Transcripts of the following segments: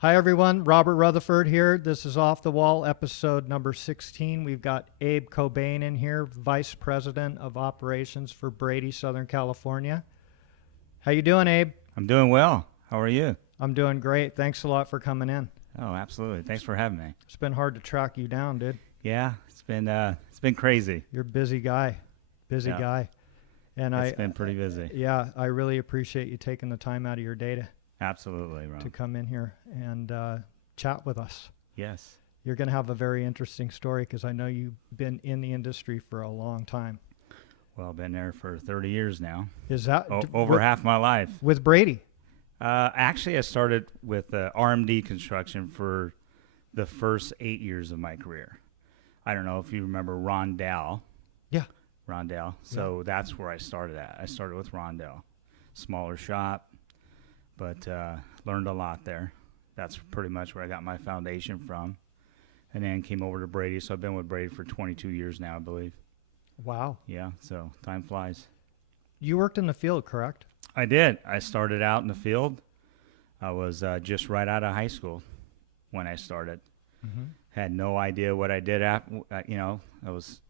Hi, everyone. Robert Rutherford here. This is Off the Wall, episode number 16. We've got Abe Cobian in here, Vice President of Operations for Brady, Southern California. How you doing, Abe? I'm doing well. How are you? I'm doing great. Thanks a lot for coming in. Oh, absolutely. Thanks for having me. It's been hard to track you down, dude. Yeah, it's been crazy. You're a busy guy. Busy Yeah. guy. And It's been pretty busy. Yeah, I really appreciate you taking the time out of your day Absolutely, Ron. to come in here and chat with us. Yes. You're going to have a very interesting story because I know you've been in the industry for a long time. Well, I've been there for 30 years now. Is that Over half my life. with Brady? Actually, I started with RMD construction for the first 8 years of my career. I don't know if you remember Rondell. Yeah. Rondell. So that's where I started at. I started with Rondell. Smaller shop, but learned a lot there. That's pretty much where I got my foundation from. And then came over to Brady. So I've been with Brady for 22 years now, I believe. Wow. Yeah, so time flies. You worked in the field, correct? I did. I started out in the field. I was just right out of high school when I started. Mm-hmm. Had no idea what I did. I was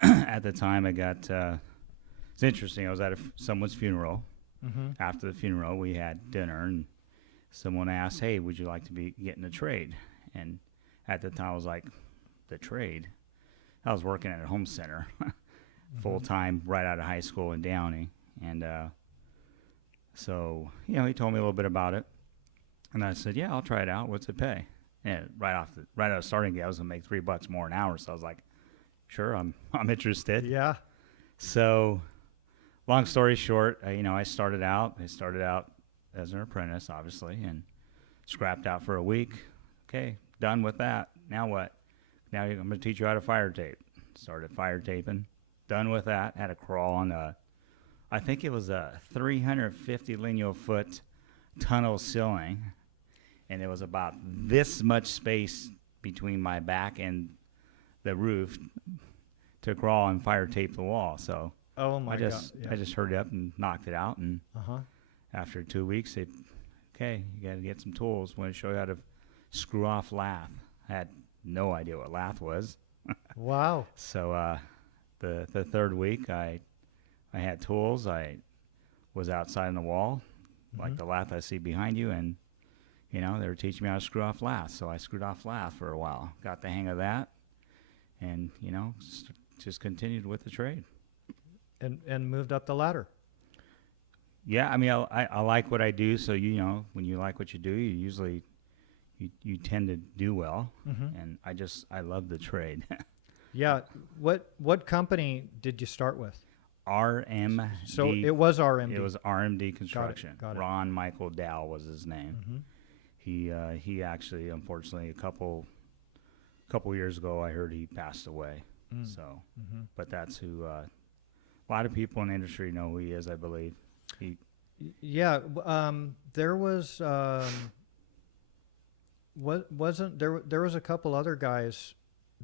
at the time I got. It's interesting. I was at someone's funeral. Mm-hmm. After the funeral, we had dinner, and someone asked, "Hey, would you like to be getting a trade?" And at the time, I was like, "The trade." I was working at a home center, full time, right out of high school in Downey, and so he told me a little bit about it, and I said, "Yeah, I'll try it out. What's it pay?" And right out of starting gate, I was gonna make $3 more an hour, so I was like, "Sure, I'm interested." Yeah. So, long story short, I started out as an apprentice, obviously, and scrapped out for a week. Okay, done with that. Now what? Now I'm going to teach you how to fire tape. Started fire taping. Done with that. Had to crawl on I think it was a 350 lineal foot tunnel ceiling, and it was about this much space between my back and the roof to crawl and fire tape the wall. So Oh my God. I just hurried up and knocked it out, and Uh-huh. after 2 weeks, you got to get some tools. Want to show you how to screw off lath. I had no idea what lath was. Wow. So the third week, I had tools. I was outside on the wall, like the lath I see behind you, and they were teaching me how to screw off lath. So I screwed off lath for a while, got the hang of that, and just continued with the trade. And moved up the ladder. Yeah, I mean, I like what I do. So when you like what you do, you usually you tend to do well. Mm-hmm. And I love the trade. Yeah. What company did you start with? RMD. So it was RMD. It was RMD Construction. Got it. Ron Michael Dow was his name. Mm-hmm. He actually, unfortunately, a couple years ago, I heard he passed away. So, but that's who a lot of people in the industry know who he is, I believe. Yeah. There was wasn't there was a couple other guys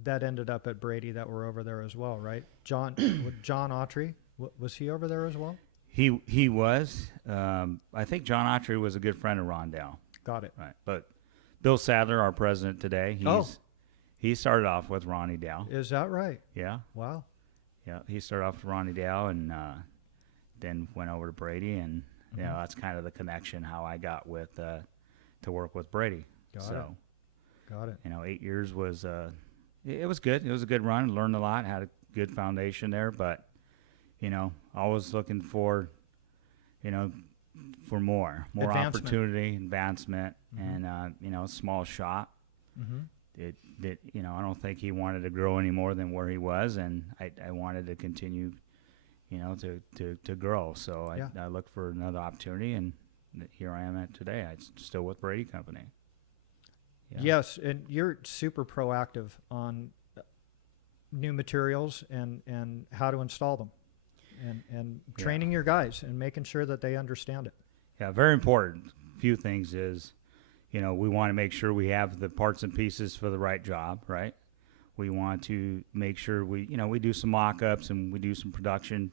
that ended up at Brady that were over there as well, right? John Autry, was he over there as well? He was. I think John Autry was a good friend of Rondell. Got it. Right. But Bill Sadler, our president today, he started off with Ronnie Dow. Is that right? Yeah. Wow. Yeah. He started off with Ronnie Dow and then went over to Brady, and that's kind of the connection how I got with to work with Brady. Got it. 8 years was it was good. It was a good run. Learned a lot. Had a good foundation there, but always looking for for more opportunity, advancement, and small shop. It I don't think he wanted to grow any more than where he was, and I wanted to continue to grow. So I looked for another opportunity, and here I am at today. I'm still with Brady Company. Yeah. Yes, and you're super proactive on new materials and how to install them, and training your guys and making sure that they understand it. Yeah, very important. Few things is, we want to make sure we have the parts and pieces for the right job, right? We want to make sure we do some mock-ups and we do some production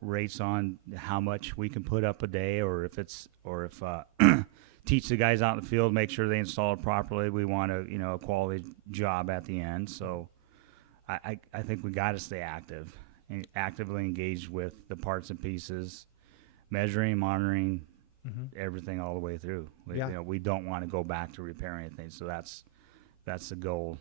rates on how much we can put up a day, or if teach the guys out in the field, make sure they install it properly. We want a quality job at the end. So I think we got to stay active and actively engaged with the parts and pieces, measuring, monitoring, everything all the way through. We don't want to go back to repair anything. So that's the goal.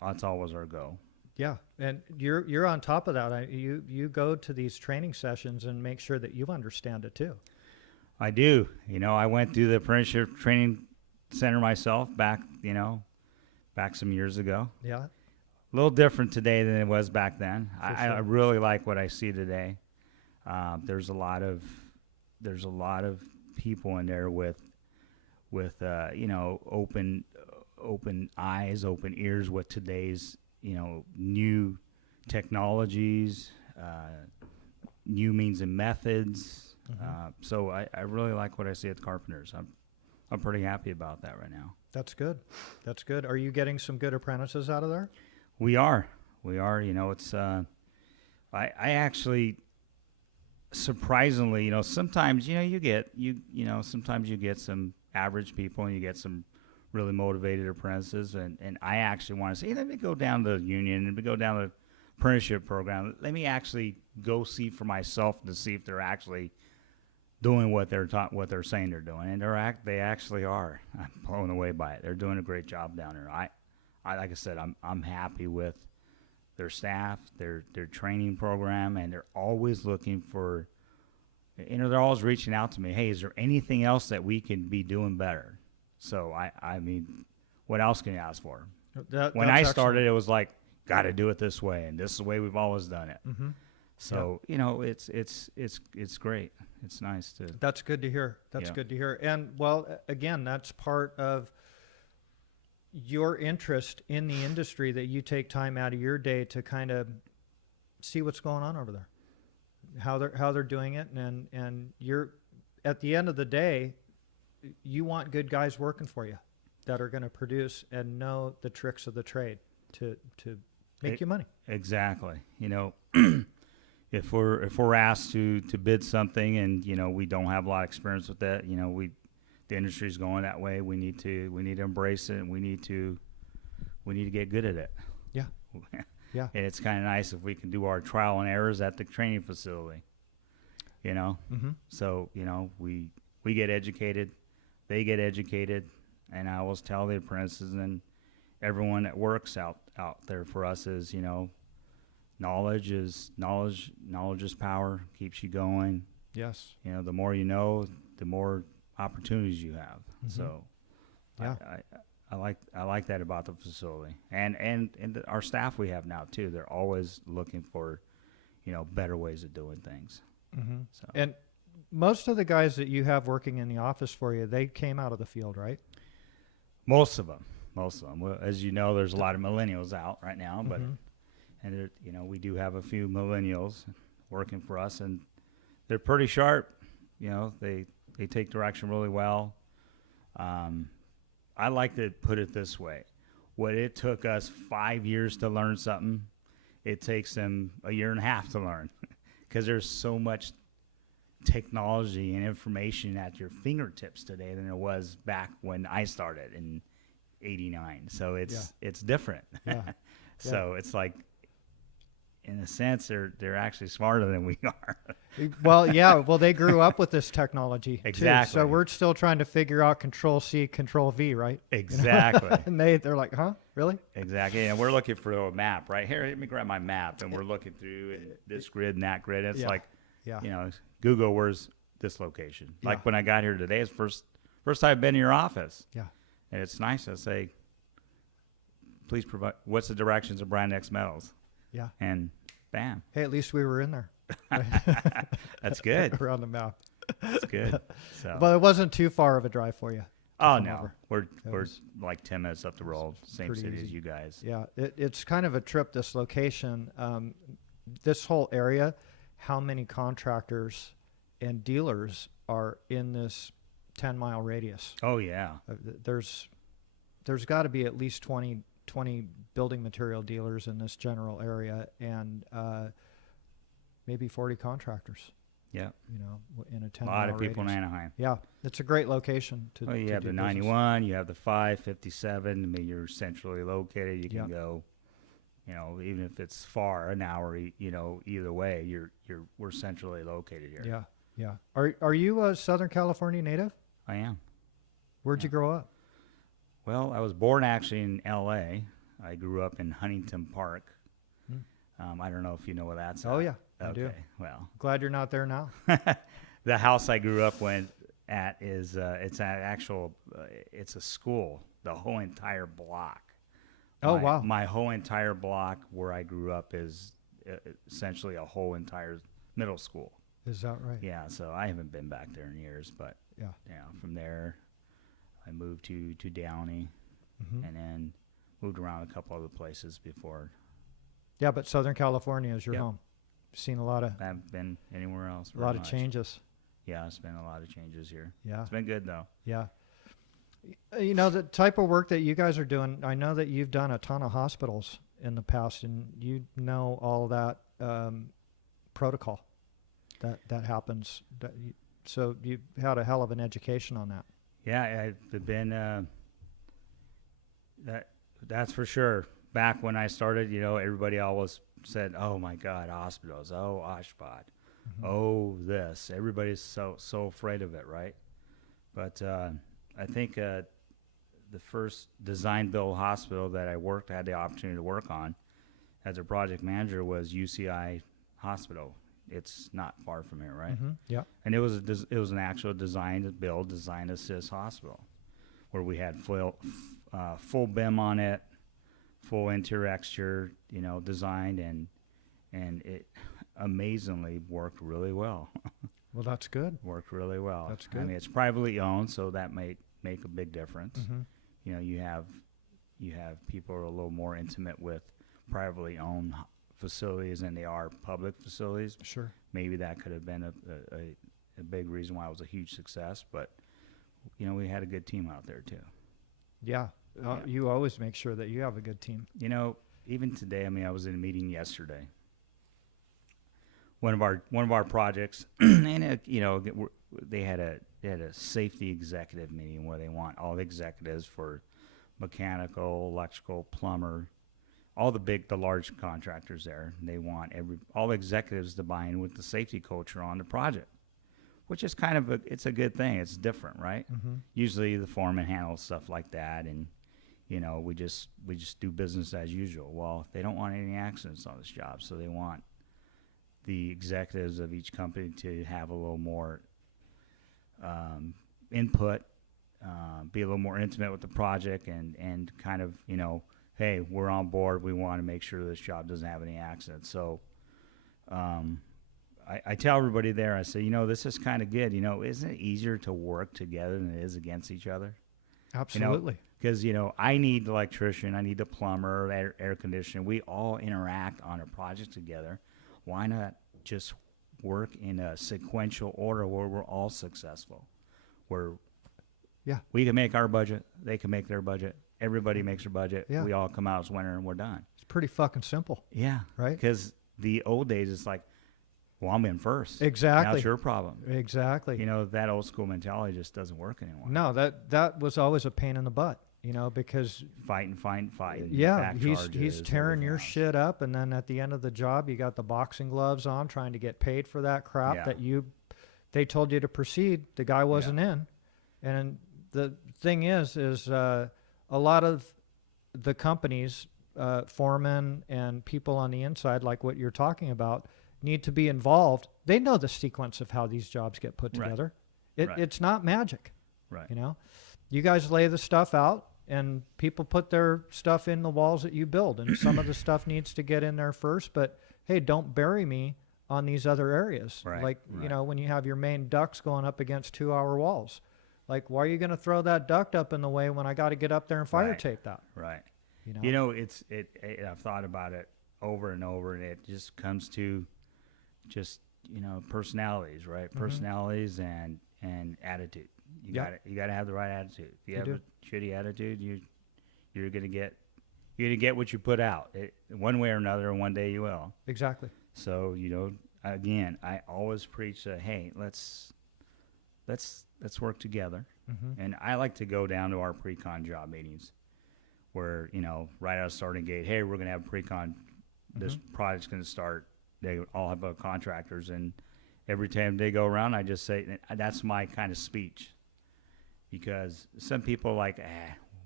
That's always our goal. Yeah, and you're on top of that. You go to these training sessions and make sure that you understand it too. I do. I went through the apprenticeship training center myself back some years ago. Yeah. A little different today than it was back then. I Sure. really like what I see today. There's a lot of people in there with open eyes, open ears with today's new technologies, new means and methods. So I really like what I see at the Carpenters. I'm pretty happy about that right now. That's good. That's good. Are you getting some good apprentices out of there? We are. It's I actually surprisingly, sometimes sometimes you get some average people and you get some really motivated apprentices, and I actually want to say, let me go down to the union, let me go down the apprenticeship program. Let me actually go see for myself to see if they're actually doing what they're saying they're doing, and they actually are. I'm blown away by it. They're doing a great job down there. I like I said, I'm happy with their staff, their training program, and they're always looking for, they're always reaching out to me. Hey, is there anything else that we can be doing better? So I mean, what else can you ask for? When I started, it was like, got to do it this way, and this is the way we've always done it. So it's great. It's nice to. That's good to hear. That's good to hear. And well, again, that's part of your interest in the industry, that you take time out of your day to kind of see what's going on over there, how they're doing it, and you're, at the end of the day, you want good guys working for you that are going to produce and know the tricks of the trade to make you money. Exactly. If we're asked to bid something and we don't have a lot of experience with that, the industry's going that way. We need to embrace it, and we need to get good at it. Yeah. Yeah. And it's kind of nice if we can do our trial and errors at the training facility. So we get educated, they get educated, and I always tell the apprentices and everyone that works out there for us is knowledge is power, keeps you going. Yes. The more you know, the more opportunities you have. So yeah. I like that about the facility, and our staff we have now too. They're always looking for better ways of doing things. So. And most of the guys that you have working in the office for you, they came out of the field, right? Most of them. Well, as you know, there's a lot of millennials out right now, but and we do have a few millennials working for us, and they're pretty sharp. They take direction really well. I like to put it this way: what it took us 5 years to learn something, it takes them a year and a half to learn, because there's so much technology and information at your fingertips today than there was back when I started in '89. So it's different. Yeah. So it's like, in a sense, they're actually smarter than we are. Well, yeah. Well, they grew up with this technology. Exactly. Too. So we're still trying to figure out Control C, Control V, right? Exactly. And they're like, huh? Really? Exactly. And we're looking for a map right here. Let me grab my map, and we're looking through this grid and that grid. It's like, Google, where's this location? Like when I got here today, it's first time I've been in your office. Yeah. And it's nice to say, please provide, what's the directions of Brand X Metals? Yeah. And bam. Hey, at least we were in there. That's good. We're on the map. That's good. So. But it wasn't too far of a drive for you. Oh, no. Over. We're like 10 minutes up the road, same city as you guys. Yeah. It's kind of a trip, this location. This whole area, how many contractors and dealers are in this 10-mile radius? Oh, yeah. There's got to be at least 20 building material dealers in this general area, and maybe 40 contractors. Yep. You know, in a 10 A lot mile of people in radius. Anaheim. Yeah, it's a great location to. Well, you to have do the business. 91, you have the 557. I mean, you're centrally located. You can Yep. go, you know, even if it's far, an hour, you know, either way, we're centrally located here. Yeah, yeah. Are you a Southern California native? I am. Where'd you Yeah. grow up? Well, I was born actually in L.A. I grew up in Huntington Park. I don't know if you know where that's Oh at. yeah, I do. Well, Glad you're not there now. the house I grew up at is it's an actual it's a school. The whole entire block. Oh wow. My whole entire block where I grew up is essentially a whole entire middle school. Is that right? Yeah, so I haven't been back there in years, but Yeah. from there I moved to Downey, and then moved around a couple other places before. Yeah, but Southern California is your Yep. home. Seen a lot of I haven't been anywhere else. a lot very of much. changes. Yeah, it's been a lot of changes here. Yeah. It's been good though. Yeah. You know, the type of work that you guys are doing, I know that you've done a ton of hospitals in the past, and you know all that protocol that happens. So you had a hell of an education on that. Yeah, I've been that's for sure. Back when I started, you know, everybody always said, "Oh my God, hospitals! Oh, OSHPD! Oh, this!" Everybody's so afraid of it, right? But I think the first design build hospital that I had the opportunity to work on as a project manager was UCI Hospital. It's not far from here, right? Yeah. And it was an actual design assist hospital, where we had full BIM on it, full interior exterior, you know, designed, and it amazingly worked really well. Well, that's good. Worked really well. That's I good. mean, it's privately owned, so that might make a big difference. You know, you have people who are a little more intimate with privately owned facilities than they are public facilities. Sure. Maybe that could have been a big reason why it was a huge success. But, you know, we had a good team out there too. Yeah. You always make sure that you have a good team. You know, even today, I mean, I was in a meeting yesterday. One of our projects, and you know, they had a safety executive meeting where they want all the executives for mechanical, electrical, plumber, all the large contractors there. They want all the executives to buy in with the safety culture on the project, which is kind of it's a good thing. It's different, right? Usually the foreman handles stuff like that, and you know, we just do business as usual. Well, they don't want any accidents on this job, so they want the executives of each company to have a little more input, be a little more intimate with the project, and kind of, you know, hey, we're on board. We want to make sure this job doesn't have any accidents. So I tell everybody there, I say, you know, this is kind of good. You know, isn't it easier to work together than it is against each other? Absolutely. Because, you know, I need the electrician, I need the plumber, air conditioner. We all interact on a project together. Why not just work in a sequential order where we're all successful? Where we can make our budget, they can make their budget, everybody makes their budget, we all come out as winner, and we're done. It's pretty fucking simple. Yeah. Right? Because the old days, it's like, well, I'm in first. Exactly. Now it's your problem. Exactly. You know, that old school mentality just doesn't work anymore. No, that was always a pain in the butt, you know, because Fighting. yeah, back he's charges, tearing your everything else. shit up, and then at the end of the job, you got the boxing gloves on, trying to get paid for that crap that they told you to proceed. The guy wasn't in, and the thing is a lot of the companies, foremen and people on the inside, like what you're talking about, need to be involved. They know the sequence of how these jobs get put together. It's not magic. Right. You know, you guys lay the stuff out, and people put their stuff in the walls that you build, and some of the stuff needs to get in there first. But hey, don't bury me on these other areas. Right. You know, when you have your main ducts going up against 2-hour walls, like, why are you going to throw that duct up in the way when I got to get up there and fire tape that? Right. You know, I've thought about it over and over, and it just comes to just, you know, personalities, right? Personalities and attitude. You got to have the right attitude. If you have a shitty attitude, you're gonna get what you put out. One way or another, and one day you will. Exactly. So, you know, again, I always preach that, hey, let's work together. Mm-hmm. And I like to go down to our pre-con job meetings where, right out of starting gate, hey, we're going to have pre-con. This project's going to start. They all have contractors. And every time they go around, I just say, that's my kind of speech. Because some people are like,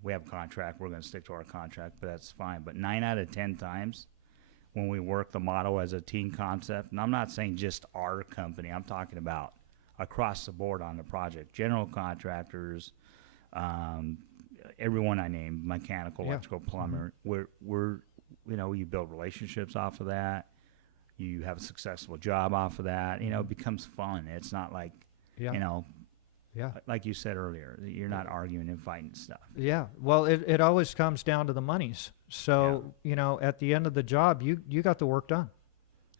we have a contract, we're going to stick to our contract, but that's fine. But 9 out of 10 times when we work the model as a team concept, and I'm not saying just our company, I'm talking about across the board on the project, general contractors, everyone I named, mechanical, electrical, plumber, we're you build relationships off of that. You have a successful job off of that. It becomes fun. It's not like, like you said earlier, you're not arguing and fighting stuff. Yeah. Well, it always comes down to the monies. So, at the end of the job, you got the work done.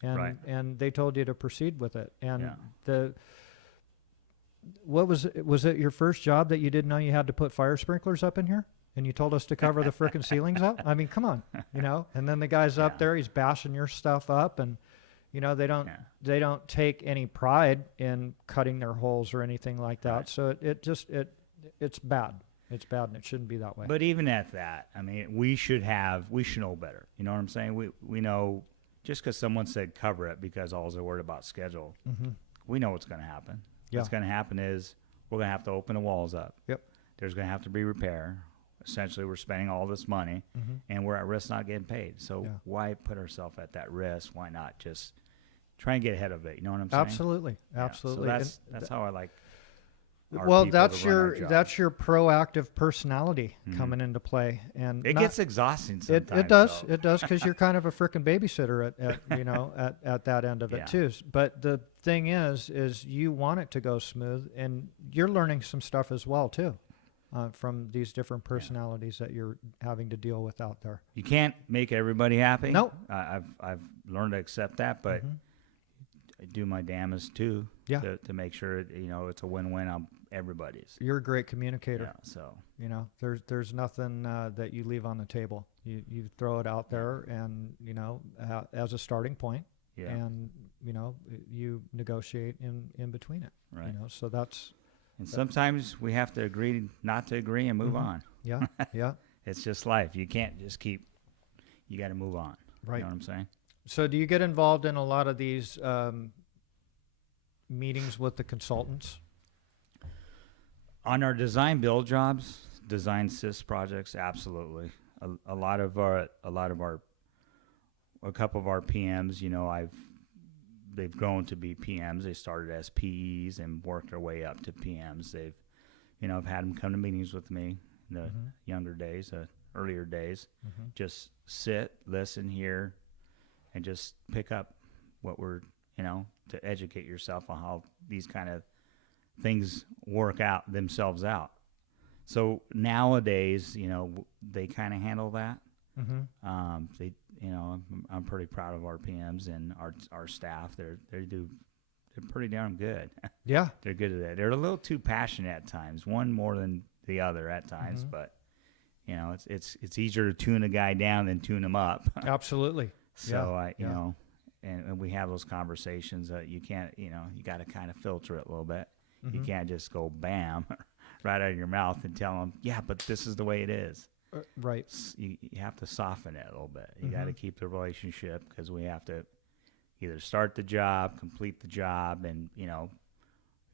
And and they told you to proceed with it. And what was it your first job that you didn't know you had to put fire sprinklers up in here? And you told us to cover the frickin' ceilings up? I mean, come on, And then the guy's up there, he's bashing your stuff up, and they don't take any pride in cutting their holes or anything like that. Right. So it's bad. It's bad, and it shouldn't be that way. But even at that, I mean, we should know better. You know what I'm saying? We know just because someone said cover it because all they're worried about schedule. Mm-hmm. We know what's going to happen. Yeah. What's going to happen is we're going to have to open the walls up. Yep. There's going to have to be repair. Essentially, we're spending all this money, and we're at risk not getting paid. So why put ourselves at that risk? Why not just try and get ahead of it? You know what I'm saying? Absolutely, absolutely. So that's how I like. Well, that's your proactive personality coming into play, and it gets exhausting sometimes. It does. It does, because you're kind of a frickin' babysitter at that end of it too. But the thing is you want it to go smooth, and you're learning some stuff as well too. From these different personalities that you're having to deal with out there. You can't make everybody happy. No. I've learned to accept that, but I do my damnedest too to make sure it's a win-win on everybody's. You're a great communicator. Yeah, so there's nothing that you leave on the table. You throw it out there, and as a starting point, and you negotiate in between it. Right. So that's. And sometimes we have to agree not to agree and move on. Yeah, yeah. It's just life. You can't just you got to move on. Right. You know what I'm saying? So do you get involved in a lot of these meetings with the consultants? On our design build jobs, design sys projects, absolutely. A couple of our PMs, they've grown to be PMs. They started as PEs and worked their way up to PMs. I've had them come to meetings with me in the younger days, earlier days. Just sit, listen, hear, and just pick up what we're, to educate yourself on how these kind of things work out themselves out. So nowadays, they kind of handle that. I'm pretty proud of our PMs and our staff. They're pretty darn good. Yeah, they're good at that. They're a little too passionate at times, one more than the other at times. But it's easier to tune a guy down than tune him up. Absolutely. So and we have those conversations that you can't, you got to kind of filter it a little bit. You can't just go bam right out of your mouth and tell them, yeah, but this is the way it is. Right. You have to soften it a little bit. You got to keep the relationship, because we have to either start the job, complete the job, and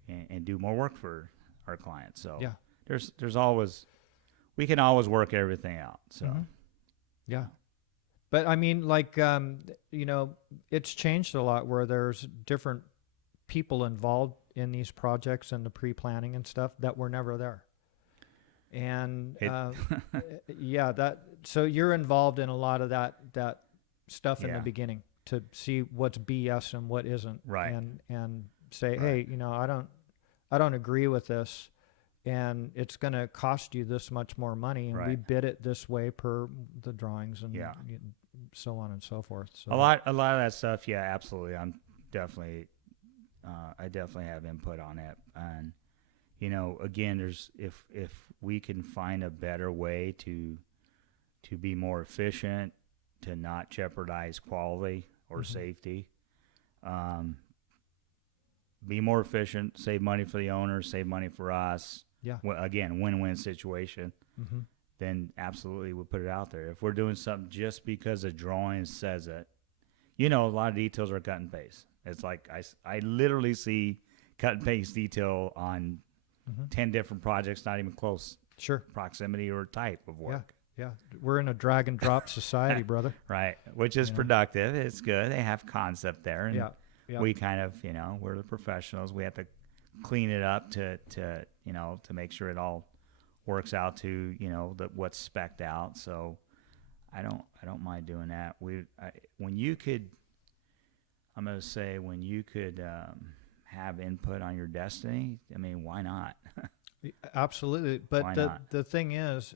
and do more work for our clients. So there's always, we can always work everything out. So yeah, but I mean, like it's changed a lot where there's different people involved in these projects and the pre-planning and stuff that were never there. And so you're involved in a lot of that stuff in the beginning to see what's BS and what isn't, right? And say, hey, I don't agree with this, and it's going to cost you this much more money, and we bid it this way per the drawings, and so on and so forth. So a lot of that stuff, absolutely. I definitely have input on it, and again, there's if we can find a better way to be more efficient, to not jeopardize quality or safety, be more efficient, save money for the owner, save money for us. Yeah. Well, again, win-win situation. Mm-hmm. Then absolutely we'll put it out there. If we're doing something just because a drawing says it, a lot of details are cut and paste. It's like I literally see cut and paste detail on 10 different projects, not even close Sure. proximity or type of work. Yeah. We're in a drag and drop society, brother. Right, which is productive. It's good. They have concept there, and Yeah. we kind of, we're the professionals. We have to clean it up to make sure it all works out to what's spec'd out. So I don't mind doing that. When you could have input on your destiny, I mean, why not? Absolutely. Why But not? the thing is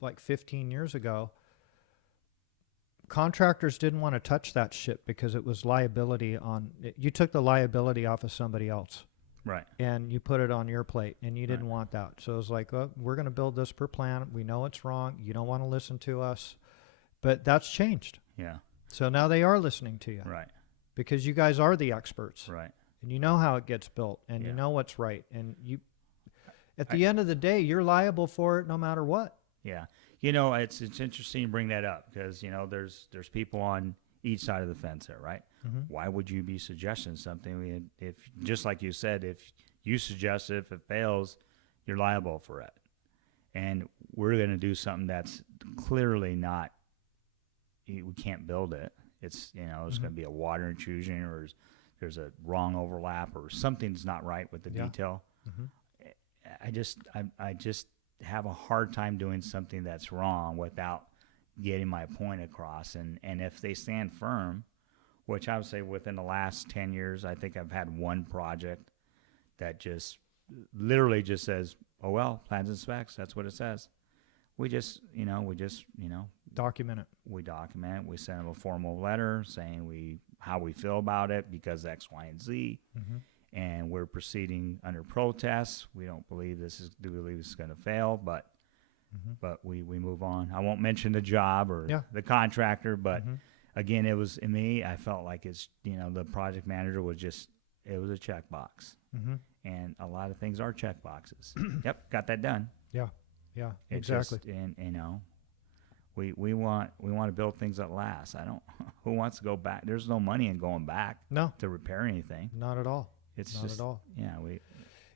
like 15 years ago, contractors didn't want to touch that shit because it was liability you took the liability off of somebody else Right. and you put it on your plate, and you didn't want that. So it was like, well, we're going to build this per plan. We know it's wrong. You don't want to listen to us. But that's changed. Yeah. So now they are listening to you Right. because you guys are the experts. Right. And you know how it gets built, and you Yeah. know what's right. And at the end of the day, you're liable for it no matter what. Yeah. It's interesting you bring that up because, there's people on each side of the fence there, right? Mm-hmm. Why would you be suggesting something if just like you said, if you suggest it, if it fails, you're liable for it. And we're going to do something that's clearly not, we can't build it. It's, it's going to be a water intrusion, or there's a wrong overlap, or something's not right with the detail. Mm-hmm. I just have a hard time doing something that's wrong without getting my point across. And if they stand firm, which I would say within the last 10 years, I think I've had one project that just literally just says, oh, well, plans and specs, that's what it says. We just Document it. we document it. We send them a formal letter saying how we feel about it because X, Y, and Z. Mm-hmm. And we're proceeding under protest. We don't believe this is going to fail, but we move on. I won't mention the job or the contractor, but again, it was in me. I felt like it's the project manager was it was a checkbox, and a lot of things are checkboxes. Yep, got that done. Yeah, It's exactly. just, and we want to build things that last. Who wants to go back? There's no money in going back No, to repair anything. not at all. It's Not just, at all. Yeah,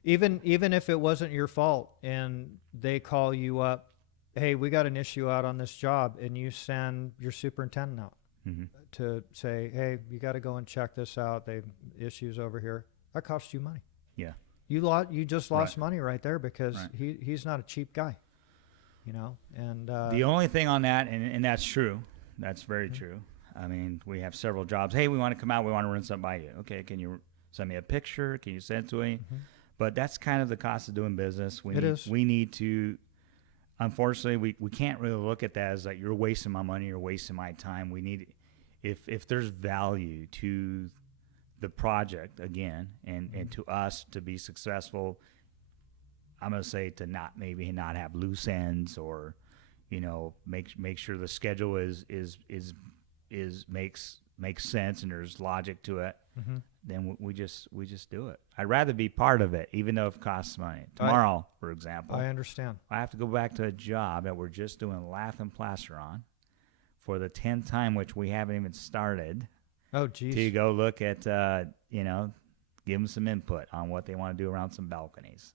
Even if it wasn't your fault and they call you up, hey, we got an issue out on this job, and you send your superintendent out to say, hey, you got to go and check this out. They issues over here. That costs you money. Yeah. You just lost money right there because he's not a cheap guy, And the only thing on that, and that's true. That's very true. I mean, we have several jobs. Hey, we want to come out. We want to run something by you. Okay, can you send me a picture? Can you send it to me? But that's kind of the cost of doing business. We need to, unfortunately, we can't really look at that as like you're wasting my money, you're wasting my time. We need, if there's value to the project again, and to us to be successful, I'm going to say to not have loose ends, or, make sure the schedule makes sense and there's logic to it. Then we just do it. I'd rather be part of it, even though it costs money. Tomorrow, for example, I understand. I have to go back to a job that we're just doing lath and plaster on for the 10th time, which we haven't even started. Oh, geez. To go look at, give them some input on what they want to do around some balconies.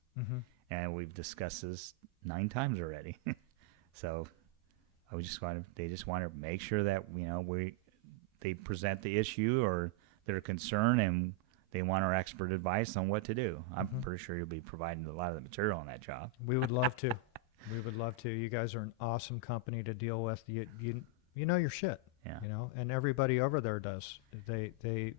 And we've discussed this 9 times already. So they just want to make sure that, they present the issue or their concern, and they want our expert advice on what to do. I'm pretty sure you'll be providing a lot of the material on that job. We would love to. We would love to. You guys are an awesome company to deal with. You know your shit. Yeah. And everybody over there does. They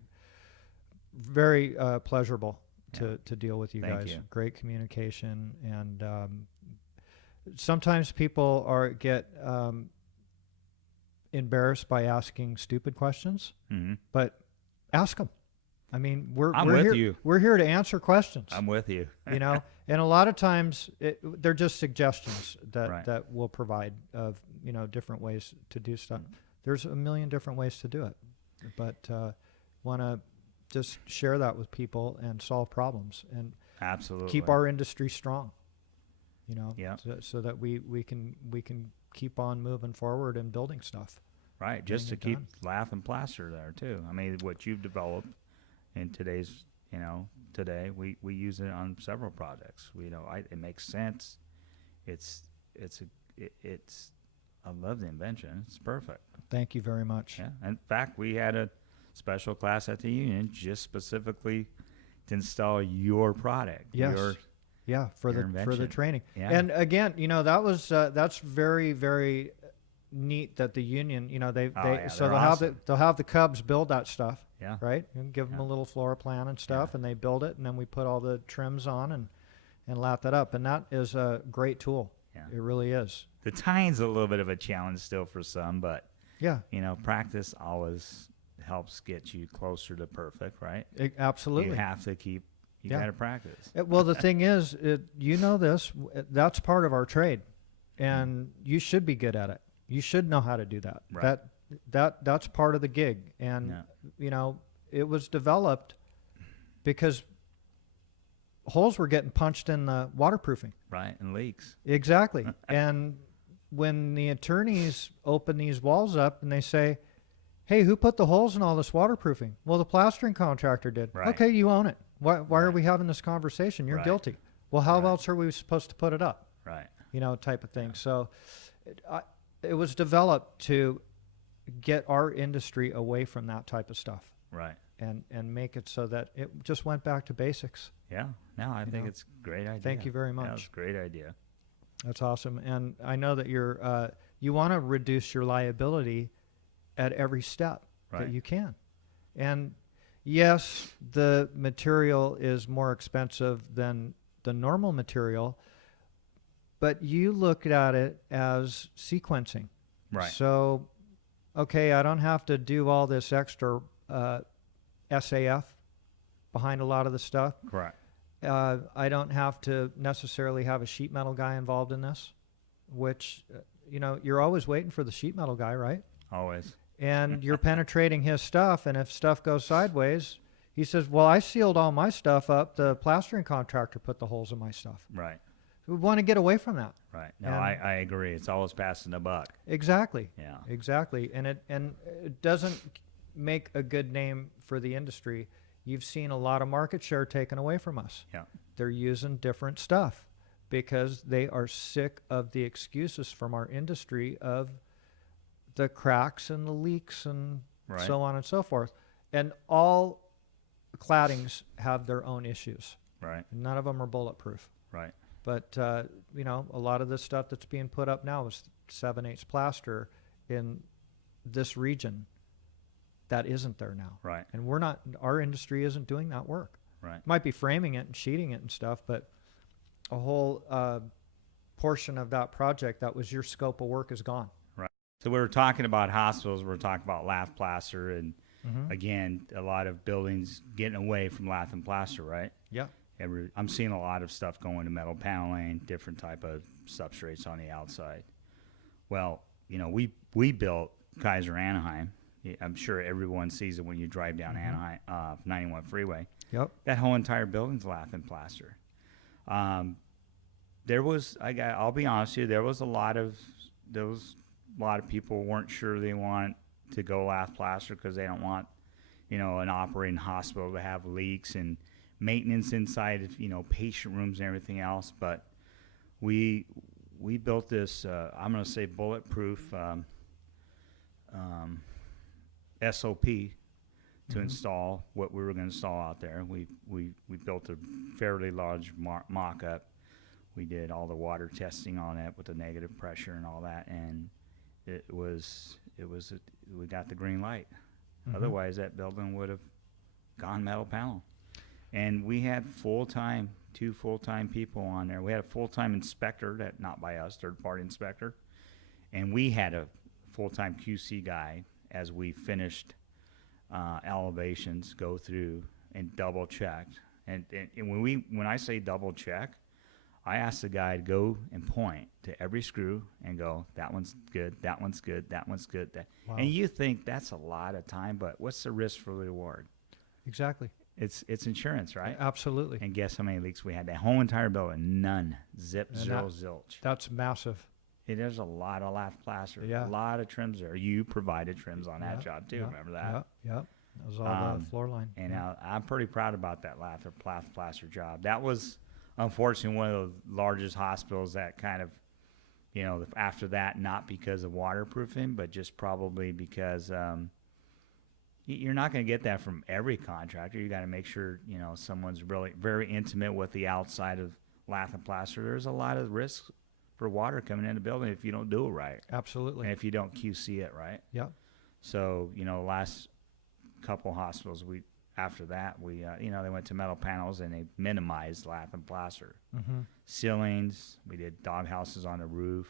very pleasurable to deal with you Thank guys. you. Great communication, and sometimes people get embarrassed by asking stupid questions, but ask them. I mean, we're with here. you. We're here to answer questions. I'm with you. And a lot of times they're just suggestions that Right. we'll provide of different ways to do stuff. There's a million different ways to do it, but want to just share that with people and solve problems and Absolutely. keep our industry strong. You know, Yeah. so that we can keep on moving forward and building stuff. Right, just to getting keep it lath and plaster there too. I mean, what you've developed in today's, today we use it on several projects. It makes sense. It's I love the invention. It's perfect. Thank you very much. Yeah. In fact, we had a special class at the union just specifically to install your product. Yes. Yeah, for the invention. training. Yeah. And again, that was that's very, very neat that the union, so they're awesome. they'll have the Cubs build that stuff. Yeah. Right? And give them a little floor plan and stuff, and they build it, and then we put all the trims on and lath it up, and that is a great tool. Yeah. It really is. The tying's a little bit of a challenge still for some, but Yeah. Practice always helps get you closer to perfect, right? Absolutely. You have to keep. You got to practice. Well, the thing is, that's part of our trade, and you should be good at it. You should know how to do that. Right. That's part of the gig, and it was developed because holes were getting punched in the waterproofing. Right, and leaks. Exactly. And when the attorneys open these walls up and they say, "Hey, who put the holes in all this waterproofing?" Well, the plastering contractor did. Right. Okay, you own it. Why are we having this conversation? You're Right. guilty. Well, how Right. else are we supposed to put it up? Right. Type of thing. So it was developed to get our industry away from that type of stuff Right. and make it so that it just went back to basics. Yeah. No, I think it's a great idea. Thank you very Yeah, much. it's a great idea. That's awesome. And I know that you want to reduce your liability at every step Right. that you can. And yes, the material is more expensive than the normal material, but you look at it as sequencing. Right. So, okay, I don't have to do all this extra SAF behind a lot of the stuff. Correct. I don't have to necessarily have a sheet metal guy involved in this, which, you're always waiting for the sheet metal guy, right? Always. And you're penetrating his stuff, and if stuff goes sideways, he says, "Well, I sealed all my stuff up. The plastering contractor put the holes in my stuff." Right. We want to get away from that. Right. No, And- I agree. It's always passing the buck. Exactly. Yeah. Exactly. And it doesn't make a good name for the industry. You've seen a lot of market share taken away from us. Yeah. They're using different stuff because they are sick of the excuses from our industry of the cracks and the leaks and Right. so on and so forth. And all claddings have their own issues. Right. None of them are bulletproof. Right. But, a lot of the stuff that's being put up now is 7/8 plaster in this region that isn't there now. Right. And our industry isn't doing that work. Right. Might be framing it and sheeting it and stuff, but a whole portion of that project that was your scope of work is gone. So we were talking about hospitals. We were talking about lath plaster, and again, a lot of buildings getting away from lath and plaster. Right. Yeah. I'm seeing a lot of stuff going to metal paneling, different type of substrates on the outside. Well, we built Kaiser Anaheim. I'm sure everyone sees it when you drive down Anaheim 91 freeway. Yep. That whole entire building's lath and plaster. I'll be honest with you, there was a lot of people weren't sure they want to go lath plaster because they don't want, an operating hospital to have leaks and maintenance inside of, patient rooms and everything else. But we built this, I'm going to say bulletproof SOP to install what we were going to install out there. We built a fairly large mock-up. We did all the water testing on it with the negative pressure and all that, and we got the green light. Otherwise, that building would have gone metal panel. And we had two full-time people on there. We had a full-time inspector, not by us, third-party inspector, and we had a full-time QC guy as we finished elevations, go through and double checked. And when I say double check, I asked the guy to go and point to every screw and go, that one's good, that one's good, that one's good. Wow. And you think that's a lot of time, but what's the risk for the reward? Exactly. It's insurance, right? Absolutely. And guess how many leaks we had? That whole entire building, none. Zip, And zero, zilch. That's massive. There's a lot of lath plaster. Yeah. A lot of trims there. You provided trims on that job too. Yeah, Remember that? Yeah. That was all the floor line. And I'm pretty proud about that lath or plaster job. That was unfortunately one of the largest hospitals that kind of, after that, not because of waterproofing, but just probably because you're not going to get that from every contractor. You got to make sure, someone's really very intimate with the outside of lath and plaster. There's a lot of risk for water coming in the building if you don't do it right. Absolutely. And if you don't QC it right. Yeah. So, last couple hospitals, after that, they went to metal panels and they minimized lath and plaster. Mm-hmm. Ceilings, we did dog houses on the roof.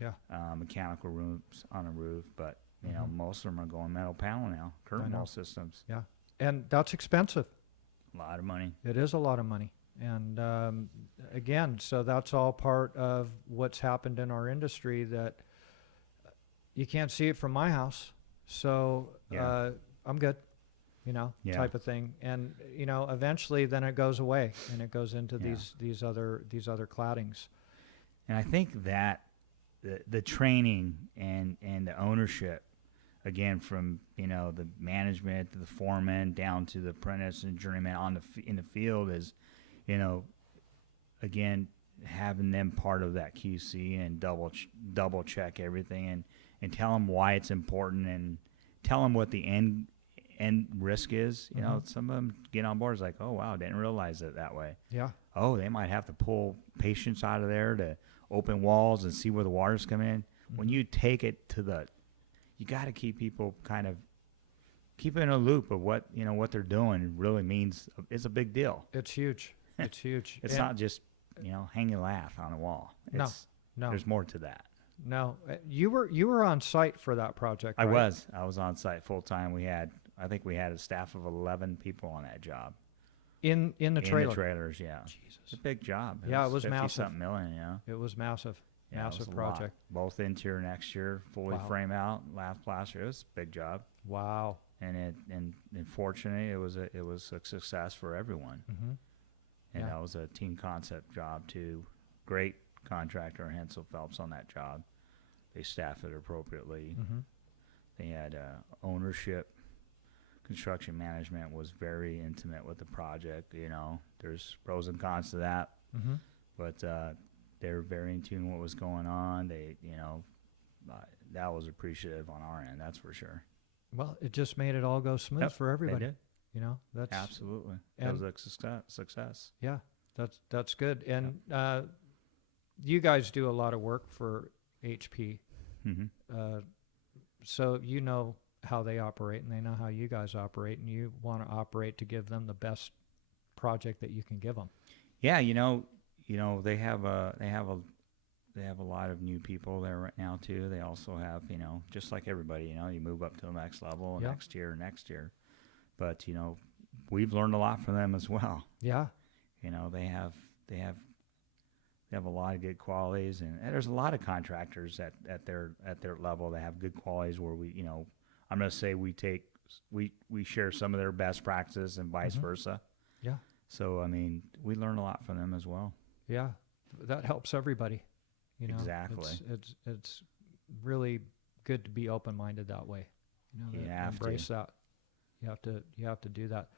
Yeah. Mechanical rooms on the roof, but Mm-hmm. most of them are going metal panel now, curtain wall systems. Yeah. And that's expensive. A lot of money. It is a lot of money. And again, so that's all part of what's happened in our industry that you can't see it from my house. So I'm good, type of thing. And, eventually then it goes away and it goes into these other claddings. And I think that the training and the ownership, again, from the management to the foreman down to the apprentice and journeyman in the field is, again, having them part of that QC and double check everything and tell them why it's important and tell them what the end risk is. Some of them get on board. It's like, oh wow, didn't realize it that way. Yeah. Oh, they might have to pull patients out of there to open walls and see where the water's coming in. Mm-hmm. When you take it you got to keep people kind of keep in a loop of what they're doing really means. It's a big deal. It's huge. It's huge. It's not just hanging lath on a wall. No. There's more to that. No, you were on site for that project. Right? I was on site full time. I think we had a staff of 11 people on that job. In the trailer. In the trailers, yeah. Jesus. It's a big job. It was 50 massive. something million, It was massive. Yeah, Massive it was a project. lot. Both interior and exterior, fully frame out, lath plaster. It was a big job. Wow. And fortunately, it was a success for everyone. Mm-hmm. And that was a team concept job too. Great contractor, Hensel Phelps, on that job. They staffed it appropriately. Mm-hmm. They had ownership. Construction management was very intimate with the project. There's pros and cons to that, Mm-hmm. but they're very in tune with what was going on. They, that was appreciative on our end. That's for sure. Well, it just made it all go smooth for everybody. They did. That's Absolutely. It was a success. Yeah, that's good. And you guys do a lot of work for HP, Mm-hmm. so how they operate, and they know how you guys operate, and you want to operate to give them the best project that you can give them. Yeah, they have a lot of new people there right now too. They also have, just like everybody, you move up to the next level, next year. But we've learned a lot from them as well. Yeah. They have a lot of good qualities, and there's a lot of contractors at their level that have good qualities where we, I'm going to say we share some of their best practices and vice versa. Yeah. So, we learn a lot from them as well. Yeah. That helps everybody. Exactly. It's really good to be open-minded that way. You have embrace that. You have to do that.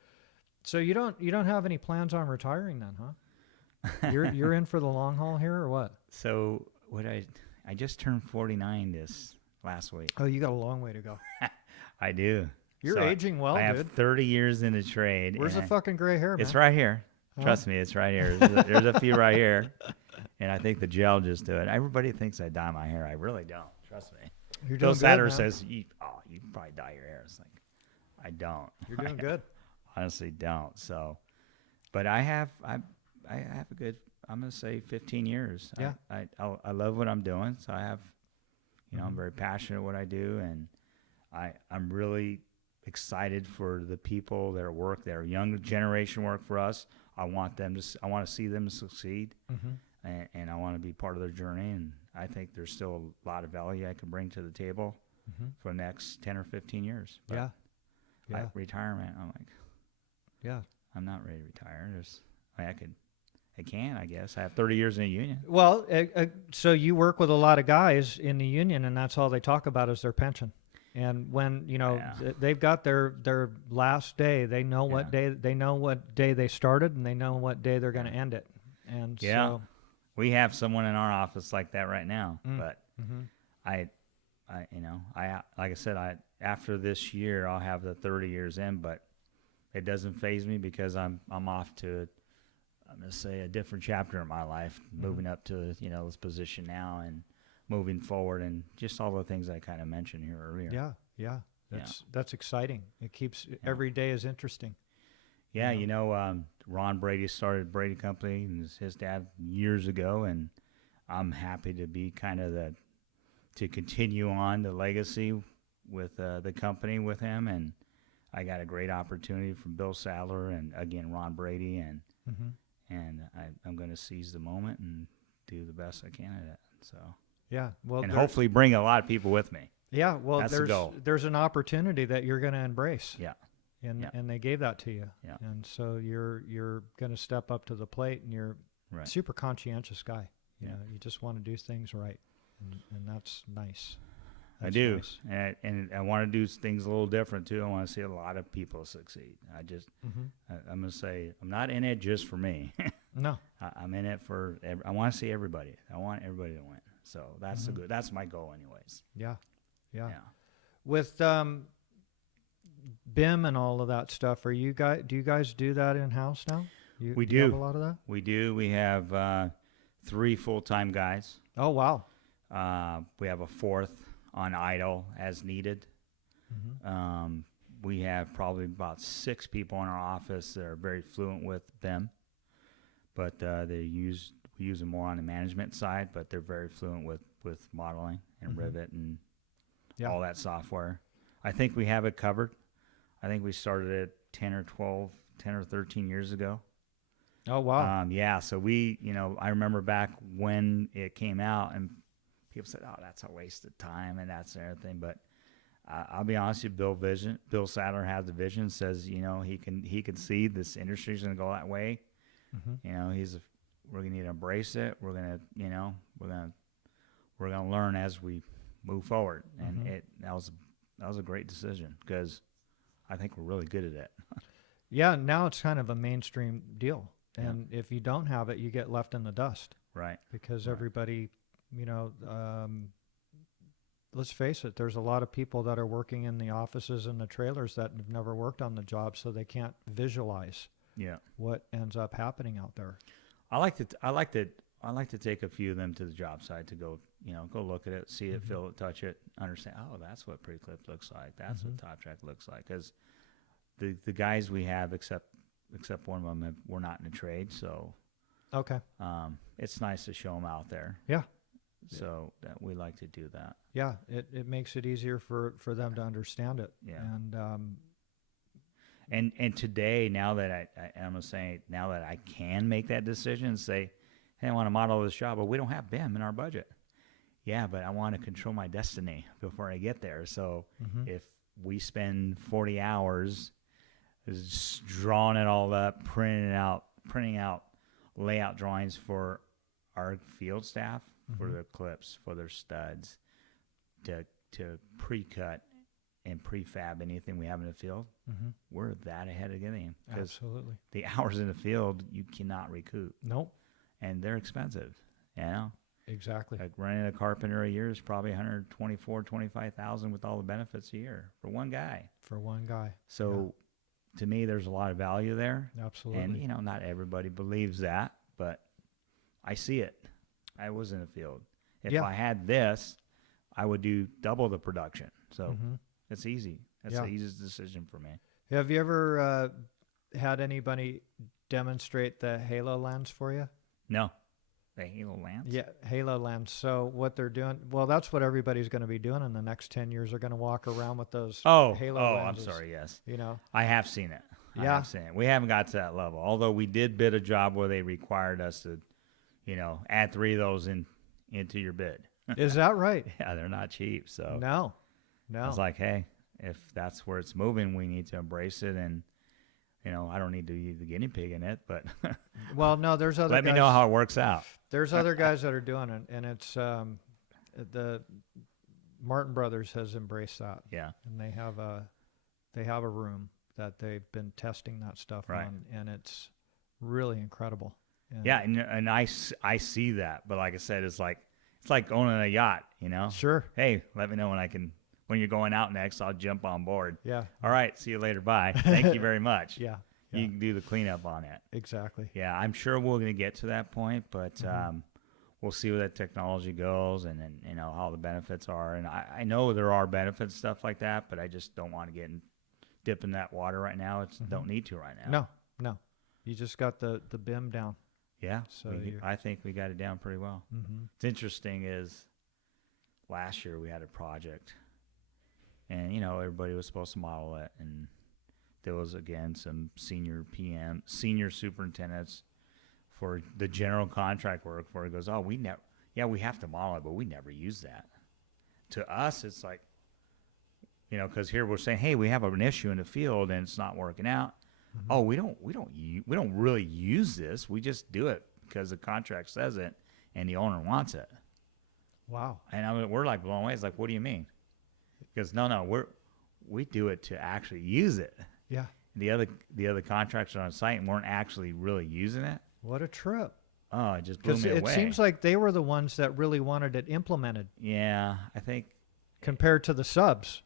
So you don't have any plans on retiring then, huh? You're in for the long haul here or what? So I just turned 49 this last week. Oh, you got a long way to go. I do. You're aging well, I dude. have 30 years in the trade. Where's the fucking gray hair, man? It's right here. Huh? Trust me, it's right here. There's a few right here. And I think the gel just do it. Everybody thinks I dye my hair. I really don't. Trust me. You're Bill doing Satter good, man. says, you probably dye your hair. It's like, I don't. You're doing good. Honestly don't. So, but I have a good, I'm going to say 15 years. Yeah. I love what I'm doing. So I have, I'm very passionate what I do. And I'm really excited for the people that work there. Young generation work for us. I want to see them succeed. Mm-hmm. And I want to be part of their journey. And I think there's still a lot of value I can bring to the table for the next 10 or 15 years. But Yeah. retirement, I'm like, Yeah. I'm not ready to retire. I can, I guess. I have 30 years in a union. Well, so you work with a lot of guys in the union, and that's all they talk about is their pension. And when Yeah. they've got their last day, they know what Yeah. day they started, and they know what day they're going to Yeah. end it. And Yeah. so, We have someone in our office like that right now. But mhm. I like I said, after this year, I'll have the 30 years in, but it doesn't faze me because I'm off to, I'm going to say, a different chapter in my life, moving up to, this position now and moving forward and just all the things I kind of mentioned here earlier. Yeah. That's exciting. It keeps every day is interesting. Yeah, Ron Brady started Brady Company and his dad years ago, and I'm happy to be kind of to continue on the legacy with the company with him. And I got a great opportunity from Bill Sadler and, again, Ron Brady, and I'm going to seize the moment and do the best I can at it. So Yeah. Well, and hopefully bring a lot of people with me. yeah. Well, That's the goal. there's an opportunity that you're going to embrace. Yeah. And they gave that to you. Yeah. And so you're going to step up to the plate, and you're Right. super conscientious guy. Yeah. You just want to do things right, and that's nice. I do, and I want to do things a little different too. I want to see a lot of people succeed. I'm going to say I'm not in it just for me. No. I'm in it for. I want to see everybody. I want everybody to win. So that's that's my goal, anyways. Yeah. Yeah. With BIM and all of that stuff, do you guys do that in house now? We do. You have do. a lot of that? We do. We have 3 full-time guys. Oh wow. We have a 4th on idle as needed. We have probably about 6 people in our office that are very fluent with BIM, but we use them more on the management side, but they're very fluent with modeling and Revit and all that software. I think we have it covered. I think we started it 10 or 13 years ago. Oh wow. Yeah, so I remember back when it came out, and people said, "Oh, that's a waste of time," and that's everything. But I'll be honest with you, Bill Sadler has the vision. Says he can see this industry's going to go that way. We're going to need to embrace it. We're going to learn as we move forward, and that was a great decision because I think we're really good at it. Yeah. Now it's kind of a mainstream deal, and if you don't have it, you get left in the dust. Right. Because everybody, let's face it, there's a lot of people that are working in the offices and the trailers that have never worked on the job, so they can't visualize what ends up happening out there. I like to take a few of them to the job site to go look at it, see it, feel it, touch it, understand. Oh, that's what pre-clip looks like. That's what top track looks like. Because the guys we have, except one of them, we're not in the trade, so okay. It's nice to show them out there. Yeah. So that we like to do that. Yeah, it makes it easier for them to understand it. Yeah. And today, now that I'm gonna say, now that I can make that decision and say, hey, I want to model this job, but we don't have BIM in our budget. Yeah, but I want to control my destiny before I get there. So if we spend 40 hours just drawing it all up, printing out layout drawings for our field staff, for their clips, for their studs, to pre-cut and prefab anything we have in the field, we're that ahead of the game. Absolutely. The hours in the field you cannot recoup. Nope. And they're expensive. Exactly. Like running a carpenter a year is probably $125,000 with all the benefits a year for one guy. So to me, there's a lot of value there. Absolutely. And not everybody believes that, but I see it. I was in the field. If I had this, I would do double the production. So it's easy. That's the easiest decision for me. Have you ever had anybody demonstrate the Halo lens for you? No. The Halo lens? Yeah, Halo lens. So what they're doing, well, that's what everybody's going to be doing in the next 10 years. They're going to walk around with those Halo lenses. I'm sorry, yes. I have seen it. Yeah. I have seen it. We haven't got to that level. Although we did bid a job where they required us to, add 3 of those into your bid. Is that right? Yeah, they're not cheap. So No. I was like, hey, if that's where it's moving, we need to embrace it. And I don't need to be the guinea pig in it, but Well, no, there's other let guys. me know how it works out. There's other guys that are doing it, and it's the Martin Brothers has embraced that, Yeah. and they have a room that they've been testing that stuff Right. on, and it's really incredible. And Yeah, and I see that, but like I said, it's like owning a yacht, Sure. Hey, let me know when you're going out next. I'll jump on board. Yeah. All right, see you later. Bye. Thank you very much. Yeah. You can do the cleanup on it. Exactly. Yeah, I'm sure we're going to get to that point, but we'll see where that technology goes and how the benefits are. And I know there are benefits, stuff like that, but I just don't want to dip in that water right now. Don't need to right now. No. You just got the BIM down. Yeah, So I think we got it down pretty well. Mm-hmm. It's interesting is last year we had a project, and everybody was supposed to model it, and there was again some senior superintendents for the general contract work where it goes, we have to model it, but we never use that. To us, it's like, because here we're saying, hey, we have an issue in the field and it's not working out. Mm-hmm. We don't really use this. We just do it because the contract says it and the owner wants it. Wow. And we're like blown away. It's like, what do you mean? Because no, we do it to actually use it. Yeah. The other contractors on site weren't actually really using it. What a trip. Oh, it just blew me away. It seems like they were the ones that really wanted it implemented. Yeah, I think. Compared to the subs.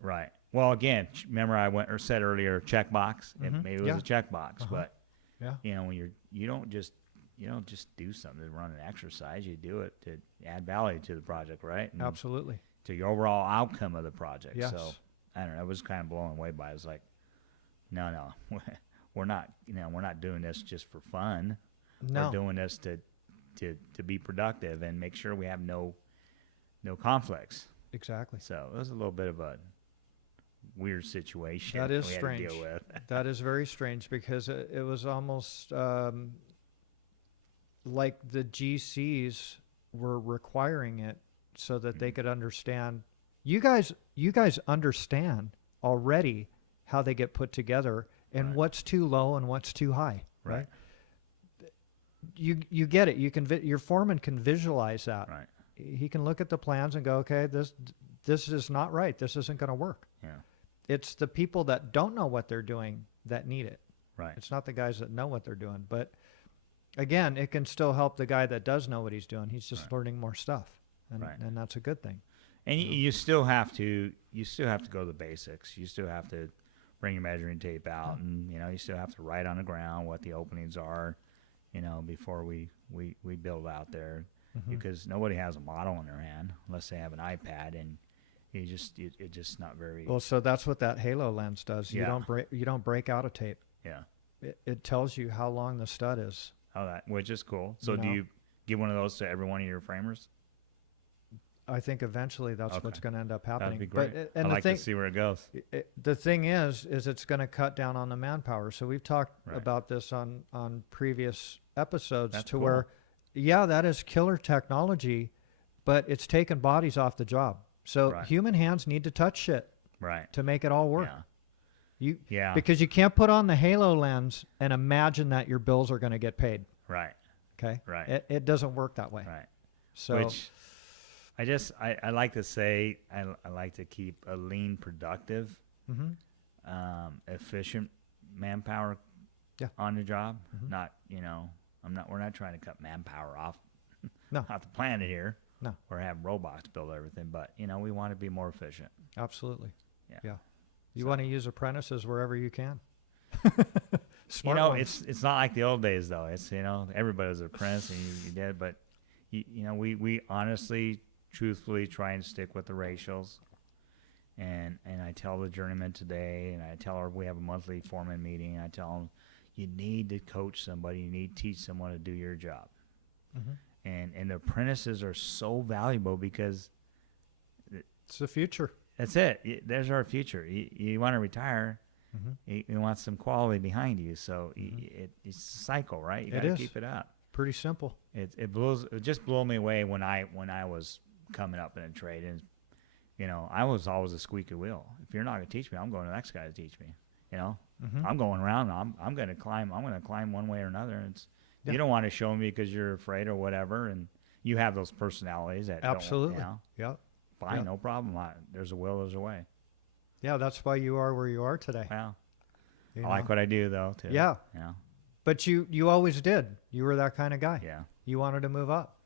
Right. Well, again, remember I said earlier, checkbox. Mm-hmm. Maybe it was a checkbox, but yeah, when you don't just do something to run an exercise. You do it to add value to the project, right? And absolutely. to your overall outcome of the project. Yes. So I don't know. I was kind of blown away by it. I was like, no, we're not. We're not doing this just for fun. No. We're doing this to be productive and make sure we have no conflicts. Exactly. So it was a little bit of a weird situation that is we had strange. to deal with. That is very strange because it was almost like the GCs were requiring it so that they could understand. You guys understand already how they get put together and what's too low and what's too high, right? You get it. Your foreman can visualize that. Right. He can look at the plans and go, okay, this is not right. This isn't going to work. Yeah. It's the people that don't know what they're doing that need it. Right. It's not the guys that know what they're doing. But again, it can still help the guy that does know what he's doing. He's just learning more stuff, and that's a good thing. And you still have to go to the basics. You still have to bring your measuring tape out, and you still have to write on the ground what the openings are, before we build out there, because nobody has a model in their hand unless they have an iPad, and it just not very. Well, so that's what that halo lens does. Yeah. You don't break out a tape. Yeah. It tells you how long the stud is. Oh, which is cool. So do you give one of those to every one of your framers? I think eventually that's what's going to end up happening. That'd be great. And I'd like to see where it goes. The thing is it's going to cut down on the manpower. So we've talked about this on previous episodes. That's to cool. where, that is killer technology, but it's taking bodies off the job. So human hands need to touch shit to make it all work. Yeah. Because you can't put on the halo lens and imagine that your bills are going to get paid. Right. Okay. Right. It doesn't work that way. Right. So. Which I like to say I like to keep a lean, productive, efficient manpower on the job. Not we're not trying to cut manpower off off the planet here. No. Or have robots build everything, but we want to be more efficient. Absolutely. Yeah. You want to use apprentices wherever you can. Smart ones. It's not like the old days though. It's everybody was an apprentice and you did, but we honestly, truthfully try and stick with the ratios. And I tell the journeymen today, and I tell her we have a monthly foreman meeting. And I tell them you need to coach somebody, you need to teach someone to do your job. And the apprentices are so valuable because it's the future. That's it. There's our future. You want to retire, you want some quality behind you. So it's a cycle, right? You got to keep it up. Pretty simple. It just blew me away when I was coming up in a trade, and I was always a squeaky wheel. If you're not going to teach me, I'm going to the next guy to teach me. I'm going around. I'm going to climb. I'm going to climb one way or another. And Yeah. you don't want to show me because you're afraid or whatever. And you have those personalities that Absolutely. don't, Yeah. fine, Yeah. no problem. There's a will, there's a way. Yeah, that's why you are where you are today. Well, you I know? like what I do though too. Yeah. But you always did. You were that kind of guy. Yeah. You wanted to move up.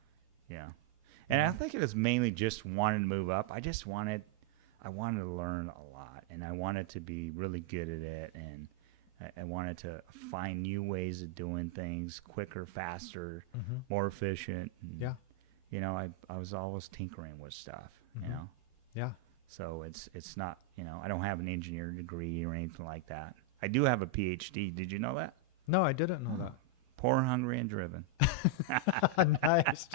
Yeah. And I think it was mainly just wanting to move up. I wanted to learn a lot, and I wanted to be really good at it, and I wanted to find new ways of doing things quicker, faster, more efficient. And, Yeah. You know, I was always tinkering with stuff, you know. Yeah. So it's not, you know, I don't have an engineering degree or anything like that. I do have a PhD. Did you know that? No, I didn't know that. Poor, hungry, and driven. Nice.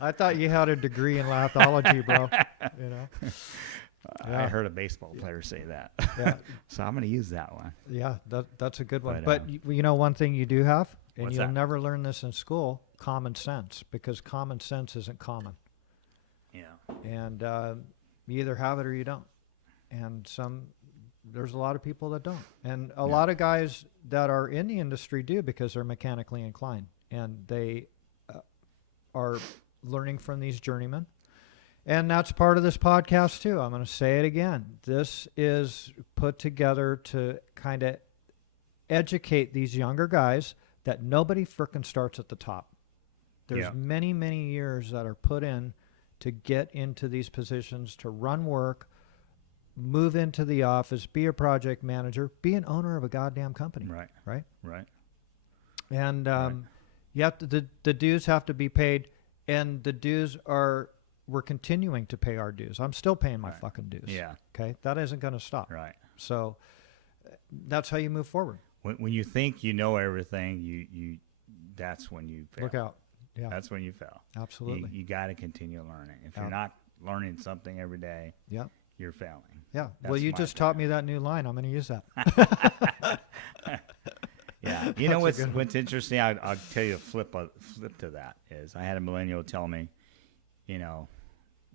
I thought you had a degree in lathology, bro. You know. I heard a baseball player say that. Yeah. So I'm going to use that one. Yeah, that's a good one. But, But you know one thing you do have, and What's you'll that? never learn this in school, common sense, because common sense isn't common. Yeah. And you either have it or you don't. And there's a lot of people that don't. And a lot of guys that are in the industry do because they're mechanically inclined. And they are learning from these journeymen. And that's part of this podcast, too. I'm going to say it again. This is put together to kind of educate these younger guys that nobody frickin' starts at the top. There's many, many years that are put in to get into these positions, to run work, move into the office, be a project manager, be an owner of a goddamn company. Right? Right. And the dues have to be paid, and the dues we're continuing to pay our dues. I'm still paying my fucking dues. Yeah. Okay? That isn't going to stop. Right. So that's how you move forward. When you think you know everything, you that's when you fail. Look out. Yeah. That's when you fail. Absolutely. You got to continue learning. If you're not learning something every day, you're failing. Yeah. That's Well, you my just taught me that new line. I'm going to use that. Yeah. You know what's interesting? I'll tell you a flip to that is I had a millennial tell me, you know,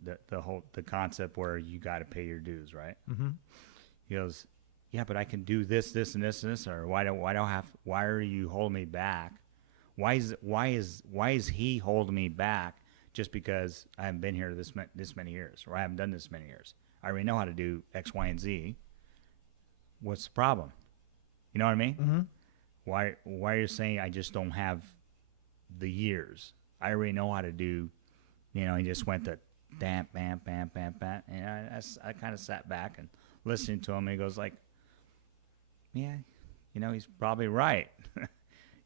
the concept where you got to pay your dues, right? Mm-hmm. He goes, yeah, but I can do this, this, and this, and this, or why are you holding me back? Why is he holding me back just because I haven't been here this many years, or I haven't done this many years? I already know how to do X, Y, and Z. What's the problem? You know what I mean? Mm-hmm. Why are you saying I just don't have the years? I already know how to do, you know, he just went to bam, bam, bam, bam, bam. And I kind of sat back and listening to him. And he goes like, yeah, you know, he's probably right.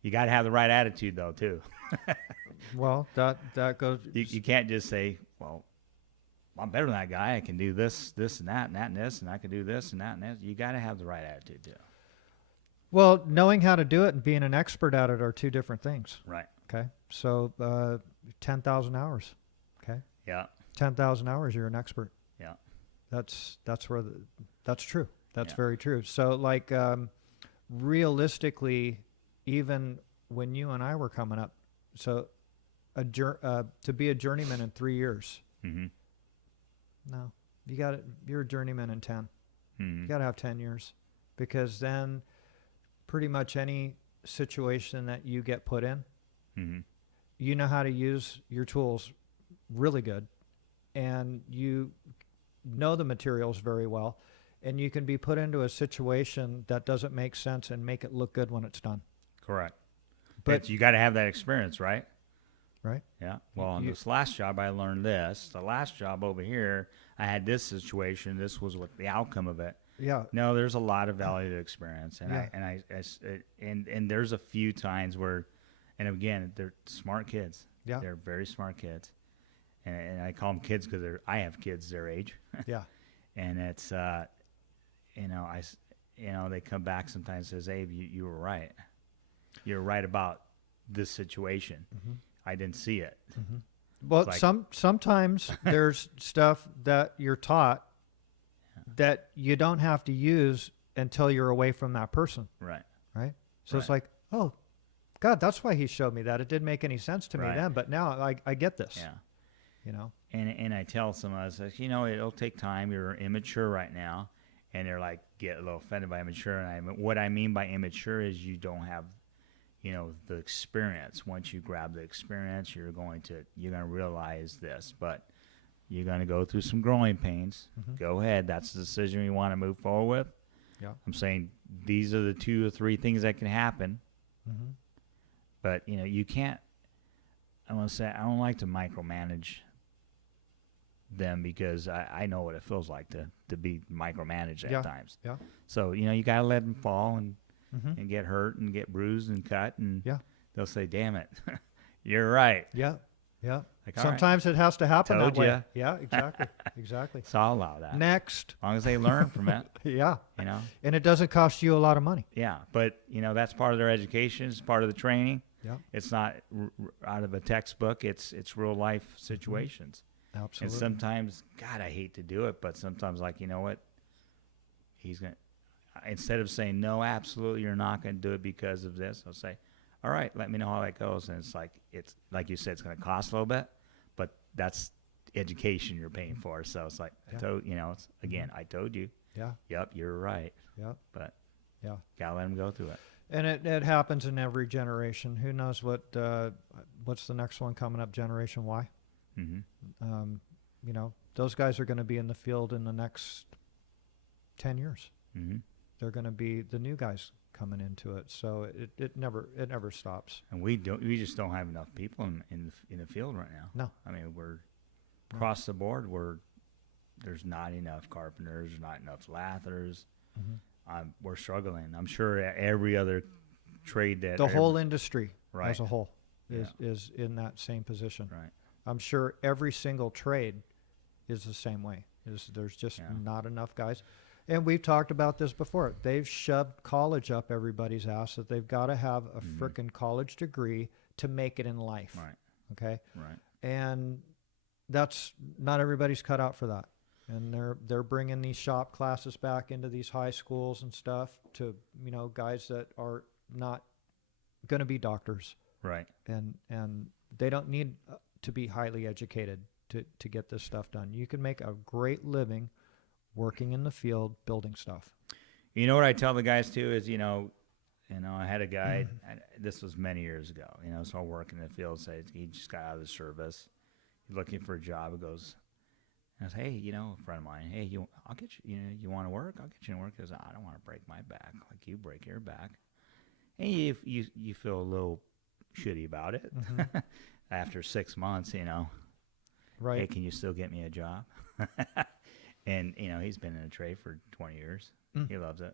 You got to have the right attitude though, too. Well, that goes. You can't just say, well, I'm better than that guy. I can do this, and that, and that, and this, and I can do this, and that, and this. You got to have the right attitude too. Well, knowing how to do it and being an expert at it are two different things. Right. Okay. So 10,000 hours. Okay. Yeah. 10,000 hours, you're an expert. Yeah. That's true. That's Yeah. very true. So like realistically, even when you and I were coming up, so to be a journeyman in 3 years, Mm-hmm. no, you're a journeyman in 10. Mm-hmm. You got to have 10 years, because then pretty much any situation that you get put in, Mm-hmm. you know how to use your tools really good, and you know the materials very well, and you can be put into a situation that doesn't make sense and make it look good when it's done. Correct. But But you got to have that experience, right? right? Yeah. Well, on this last job, I learned this. The last job over here, I had this situation. This was what the outcome of it. Yeah. No, there's a lot of value to experience, and Yeah. and there's a few times where, and again, they're smart kids. Yeah. They're very smart kids, and I call them kids because I have kids their age, Yeah. and it's they come back sometimes and says, Abe, you were right. You're right about this situation. Mm-hmm. I didn't see it. Mm-hmm. Well, Like- sometimes there's stuff that you're taught that you don't have to use until you're away from that person, Right. right? So it's Right. like, oh, God, that's why he showed me that. It didn't make any sense to me Right. then, but now I get this. Yeah. You know? And I tell some of us, it'll take time. You're immature right now, and they're like get a little offended by immature. And what I mean by immature is you don't have, the experience. Once you grab the experience, you're going to realize this, but you're going to go through some growing pains. Go ahead. That's the decision you want to move forward with. Yeah. I'm saying these are the 2 or 3 things that can happen, but you can't. I want to say I don't like to micromanage them because I know what it feels like to be micromanaged at times. Yeah. So you gotta let them fall and get hurt and get bruised and cut, and they'll say, "Damn it, you're right." Yeah. Yeah. Like, all Sometimes it has to happen Told that way. ya. Yeah, exactly. Exactly. So I'll allow that. Next. As long as they learn from it, Yeah. you know. And it doesn't cost you a lot of money. Yeah, but that's part of their education. It's part of the training. Yeah. It's not out of a textbook. It's real life situations. Absolutely. And sometimes, God, I hate to do it, but sometimes, like, you know what? He's going to, instead of saying, no, absolutely, you're not going to do it because of this, I'll say, all right, let me know how that goes. And it's like you said, it's going to cost a little bit, but that's education you're paying for. So it's like, I told, it's, again, I told you. Yeah. Yep, you're right. Yep. But yeah, got to let them go through it. And it happens in every generation. Who knows what's the next one coming up, Generation Y? Those guys are going to be in the field in the next 10 years. They're going to be the new guys coming into it. So it never stops. And we just don't have enough people in the field right now. No. I mean, we're across the board. There's not enough carpenters, not enough lathers. We're struggling. I'm sure every other trade that the whole industry right. as a whole is in that same position. Right. I'm sure every single trade is the same way. There's just not enough guys. And we've talked about this before. They've shoved college up everybody's ass that they've got to have a frickin' college degree to make it in life. Right. Okay? Right. And that's not everybody's cut out for that. And they're bringing these shop classes back into these high schools and stuff to, guys that are not going to be doctors. Right. And they don't need to be highly educated to get this stuff done. You can make a great living working in the field building stuff. You know what I tell the guys too is, I had a guy, this was many years ago, so working in the field, say he just got out of the service. He's looking for a job. He goes, and I said, hey, a friend of mine, hey, I'll get you, you want to work? I'll get you to work. He goes, I don't want to break my back like you break your back. And you feel a little shitty about it. After 6 months, Right. Hey, can you still get me a job? And, he's been in the trade for 20 years. He loves it.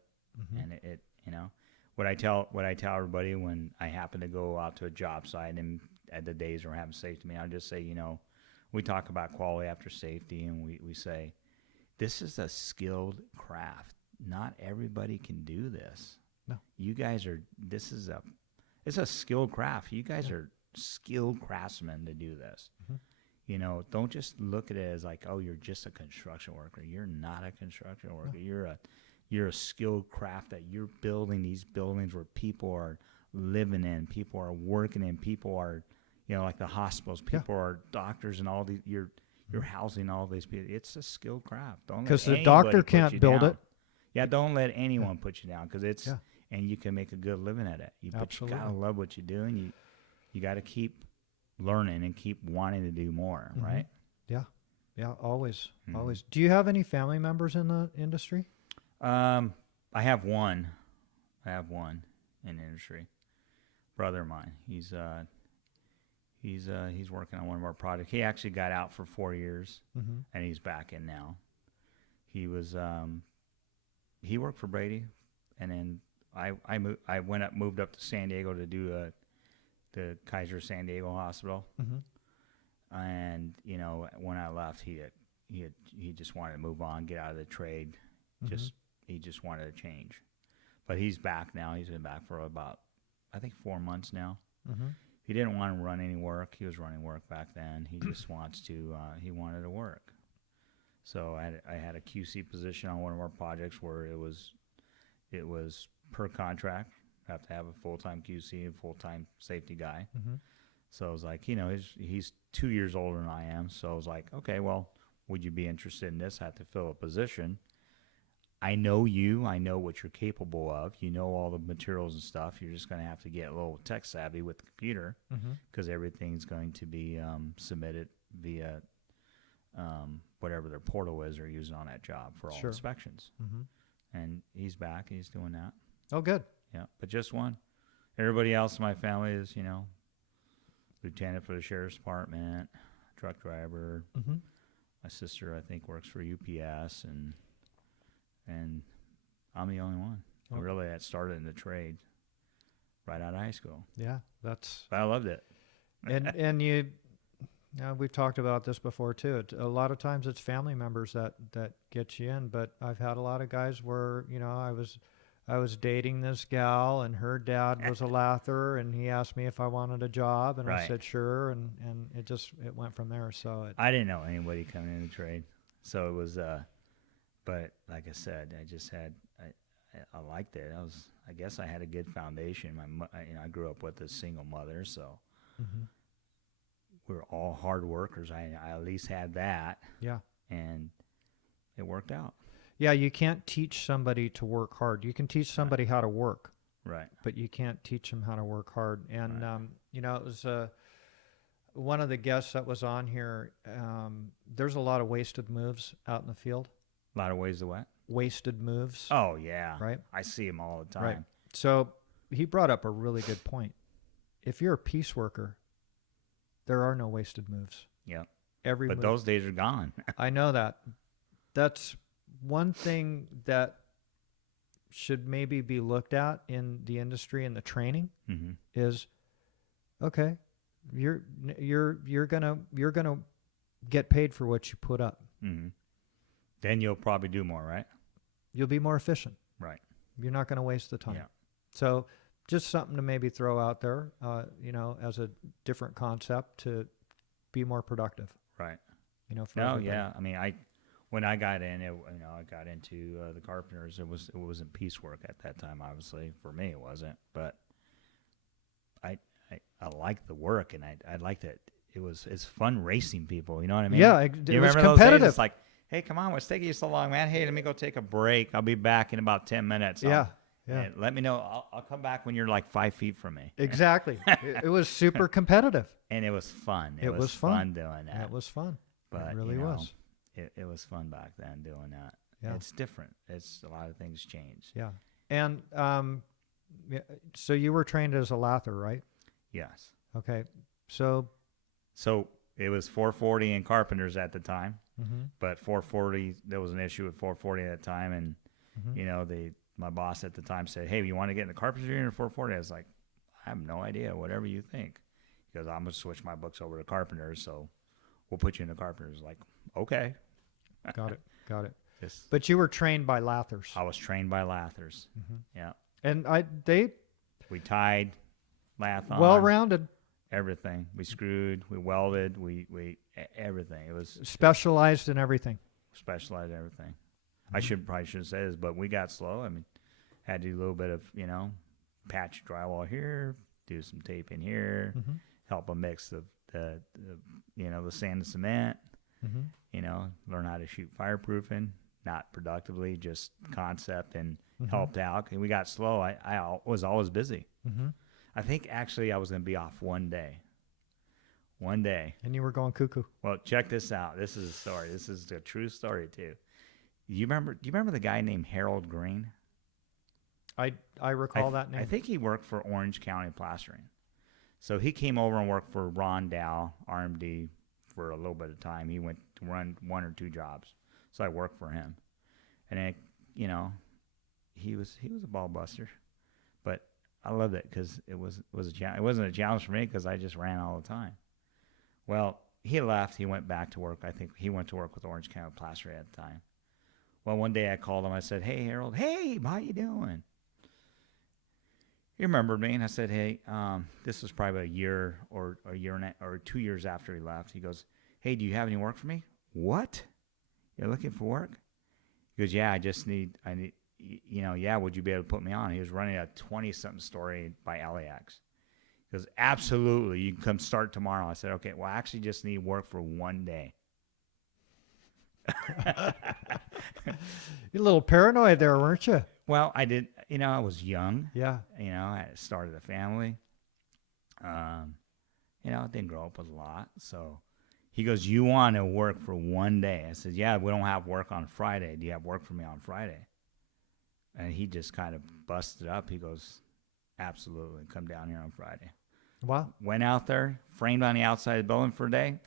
And it what I tell everybody when I happen to go out to a job site and at the days we're having safety meeting, I'll just say, we talk about quality after safety, and we say, this is a skilled craft. Not everybody can do this. No. You guys it's a skilled craft. You guys are skilled craftsmen to do this. Don't just look at it as like, oh, you're just a construction worker. You're not a construction worker. No. You're a skilled craft that you're building these buildings where people are living in, people are working in, people are, like the hospitals, people are doctors and all these. You're housing all these people. It's a skilled craft. Because the doctor can't build it. Yeah, don't let anyone put you down because it's and you can make a good living at it. But you gotta love what you do, and you got to keep learning and keep wanting to do more, right? Yeah, always. Do you have any family members in the industry? I have one in the industry. Brother of mine. He's working on one of our projects. He actually got out for 4 years, and he's back in now. He was he worked for Brady, and then I moved up to San Diego to do the Kaiser San Diego Hospital. And when I left, he just wanted to move on, get out of the trade. He just wanted to change. But he's back now. He's been back for about, I think, 4 months now. He didn't want to run any work. He was running work back then. He just wants to. He wanted to work. So I had a QC position on one of our projects where it was per contract. Have to have a full-time QC and full-time safety guy. So I was like, he's 2 years older than I am. So I was like, okay, well, would you be interested in this? I have to fill a position. I know you. I know what you're capable of. You know all the materials and stuff. You're just going to have to get a little tech savvy with the computer because everything's going to be submitted via whatever their portal is they're using on that job for all inspections. And he's back. He's doing that. Oh, good. Yeah, but just one. Everybody else in my family is, you know, lieutenant for the sheriff's department, truck driver. My sister, I think, works for UPS, and I'm the only one. Okay. Really, that started in the trade right out of high school. Yeah, that's. But I loved it. and you we've talked about this before too. A lot of times it's family members that get you in, but I've had a lot of guys where, you know, I was dating this gal and her dad was a lather and he asked me if I wanted a job and I said sure, and it went from there. So I didn't know anybody coming in the trade, so it was but like I said, I liked it. I guess I had a good foundation. I grew up with a single mother, so we're all hard workers. I at least had that. Yeah. And it worked out. Yeah, you can't teach somebody to work hard. You can teach somebody how to work. Right. But you can't teach them how to work hard. And, you know, it was one of the guests that was on here. There's a lot of wasted moves out in the field. A lot of ways to what? Wasted moves. Oh, yeah. Right? I see them all the time. Right. So he brought up a really good point. If you're a piece worker, there are no wasted moves. Yeah. But those days are gone. I know that. That's one thing that should maybe be looked at in the industry and the training is, okay, you're gonna get paid for what you put up. Then you'll probably do more, right? You'll be more efficient. Right. You're not going to waste the time. Yeah. So just something to maybe throw out there, you know, as a different concept to be more productive. Right. You know. Yeah. I mean, when I got in, I got into the carpenters. It wasn't piecework at that time. Obviously, for me, it wasn't. But I liked the work, and I liked it. It's fun racing people. You know what I mean? Yeah. You was remember competitive. those days? It's like, hey, come on, what's taking you so long, man? Hey, let me go take a break. I'll be back in about 10 minutes. Yeah. Let me know. I'll come back when you're like 5 feet from me. Exactly. It was super competitive. And it was fun. It was fun doing that. It was fun. But it really was. It was fun back then doing that. Yeah. It's different. It's a lot of things change. Yeah. And so you were trained as a lather, right? Yes. Okay. So it was 440 in carpenters at the time, but 440, there was an issue with 440 at the time. And, you know, my boss at the time said, hey, you want to get in the carpenters union or 440? I was like, I have no idea, whatever you think. He goes, I'm going to switch my books over to carpenters, so we'll put you in the carpenters. Like, okay. Got it. But you were trained by lathers. I was trained by lathers. Yeah. And we tied, lath on. Well-rounded. Everything. We screwed, we welded, we everything. It was specialized in everything. Specialized in everything. I probably should say this, but we got slow. I mean, had to do a little bit of, you know, patch drywall here, do some tape in here, help them mix the you know, the sand and cement. You know, learn how to shoot fireproofing, not productively, just concept, and helped out. And we got slow. I was always busy. I think actually I was going to be off one day. And you were going cuckoo. Well, check this out. This is a story. This is a true story too. Do you remember the guy named Harold Greene? I recall that name. I think he worked for Orange County Plastering. So he came over and worked for Ron Dow, RMD, for a little bit of time. He went to run 1 or 2 jobs. So I worked for him. And then, you know, he was a ball buster. But I loved it because it wasn't a challenge for me because I just ran all the time. Well, he left. He went back to work. I think he went to work with Orange County Plastering at the time. Well, one day I called him. I said, hey, Harold. Hey, how you doing? He remembered me, and I said, hey, this was probably a year or 2 years after he left. He goes, hey, do you have any work for me? What? You're looking for work? He goes, yeah, I need, you know, yeah, would you be able to put me on? He was running a 20-something story by LAX. He goes, absolutely, you can come start tomorrow. I said, okay, well, I actually just need work for one day. You're a little paranoid there, weren't you? Well, I did. I was young. Yeah. I started a family. I didn't grow up with a lot. So he goes, "You want to work for one day?" I said, "Yeah, we don't have work on Friday. Do you have work for me on Friday?" And he just kind of busted up. He goes, "Absolutely. Come down here on Friday." Wow. Went out there, framed on the outside of the building for a day.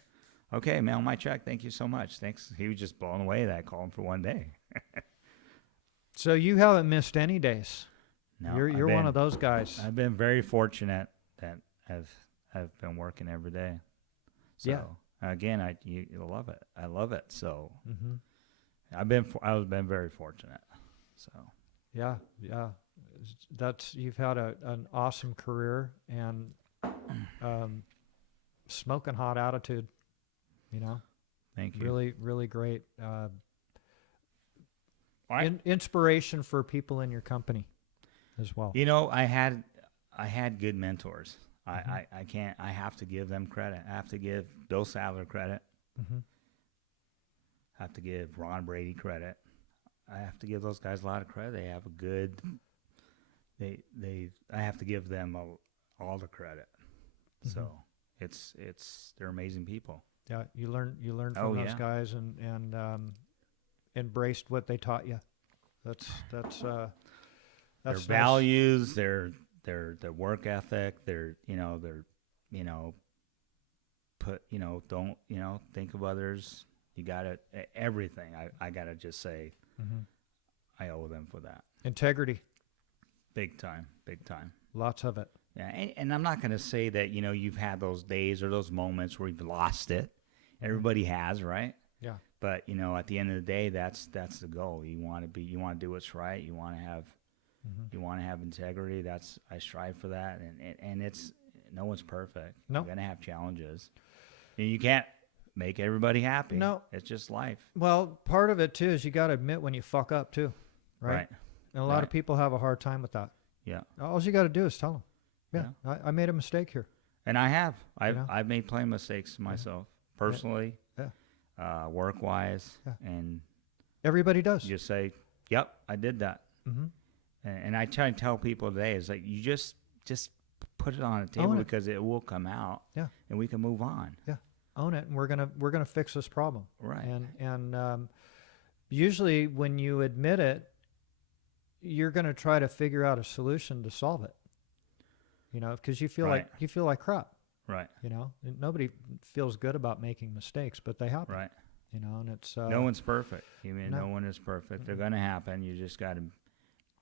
Okay, mail my check. Thank you so much. Thanks. He was just blown away that I called him for one day. So you haven't missed any days. No, You're one of those guys. I've been very fortunate that I've been working every day. So Yeah. again, you love it. I love it. So Mm-hmm. I've been very fortunate. So Yeah. You've had an awesome career and smoking hot attitude. thank you. Really, really great. I- Inspiration for people in your company as well. I had good mentors. I can't. I have to give them credit. I have to give Bill Sadler credit. Mm-hmm. I have to give Ron Brady credit. I have to give those guys a lot of credit. They have a good. I have to give them all the credit. Mm-hmm. So they're amazing people. Yeah, you learn Oh, from those yeah. guys and embraced what they taught you. That's Their nice. values, their work ethic, don't think of others. You got it. Everything. I gotta just say, Mm-hmm. I owe them for that. Integrity, Big time. lots of it. Yeah, and I'm not gonna say that you've had those days or those moments where you've lost it. Everybody has, right? Yeah. But at the end of the day, that's the goal. You want to do what's right. You want to have Mm-hmm. You want to have integrity. I strive for that, and it's no one's perfect. No. You're gonna have challenges. And you can't make everybody happy. No. It's just life. Well, part of it too is you got to admit when you fuck up too, right? And a lot of Right. people have a hard time with that. Yeah. All you got to do is tell them, I made a mistake here. And I have. know? I've made plenty of mistakes myself, personally, work wise, Yeah. and Everybody does. just say, "Yep, I did that." Mm-hmm. And I try to tell people today is like you just put it on the table Own it. because it will come out. Yeah. And we can move on. Yeah. Own it, and we're gonna fix this problem. Right. And usually when you admit it, you're gonna try to figure out a solution to solve it. Because you feel Right. like crap. Right. And nobody feels good about making mistakes, but they happen. Right. And it's No one's perfect. no. No one is perfect. They're going to happen. You just got to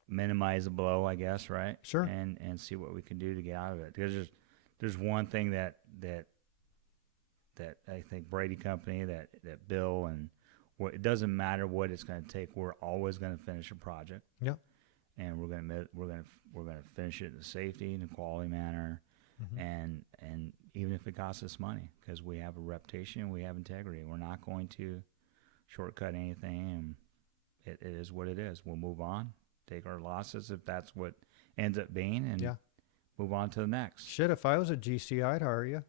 minimize the blow, I guess, right? Sure. And see what we can do to get out of it. Because there's one thing that I think Brady Company, that Bill, and it doesn't matter what it's going to take. We're always going to finish a project. Yep. And we're going to finish it in a safety and a quality manner, Mhm. and even if it costs us money, because we have a reputation, we have integrity. We're not going to shortcut anything, and it is what it is. We'll move on, take our losses if that's what ends up being, and Yeah. move on to the next. Shit, if I was a GC, I'd hire you.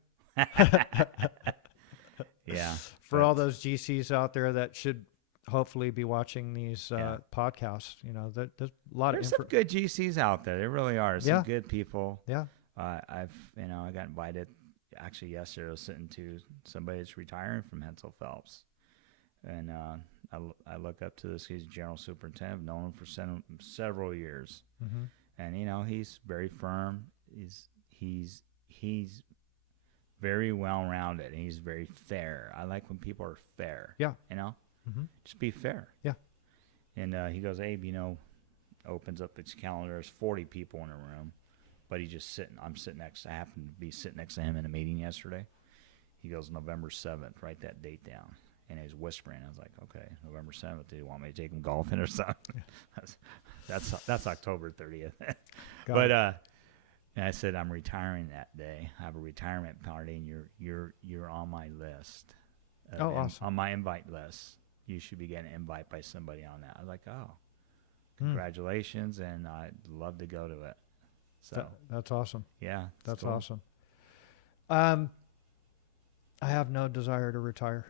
Yeah. For all those GCs out there that should hopefully be watching these podcasts, there's a lot There's of some good GCs out there. There really are. Some Yeah. good people. Yeah. I got invited. Actually, yesterday I was sitting to somebody that's retiring from Hensel Phelps, and I look up to this. He's general superintendent. I've known him for several years, Mm-hmm. and he's very firm. He's very well rounded, and he's very fair. I like when people are fair. Yeah. Mm-hmm. Mm-hmm. Just be fair. Yeah. And he goes, Abe, opens up his calendar. There's 40 people in a room, but he's just sitting. I happened to be sitting next to him in a meeting yesterday. He goes, November 7th, write that date down. And he's whispering. I was like, okay, November 7th. Do you want me to take him golfing or something? that's October 30th. But and I said, I'm retiring that day. I have a retirement party, and you're on my list. Awesome. On my invite list. You should be getting an invite by somebody on that. I was like, congratulations, and I'd love to go to it. So that's awesome. yeah, That's cool. awesome. I have no desire to retire.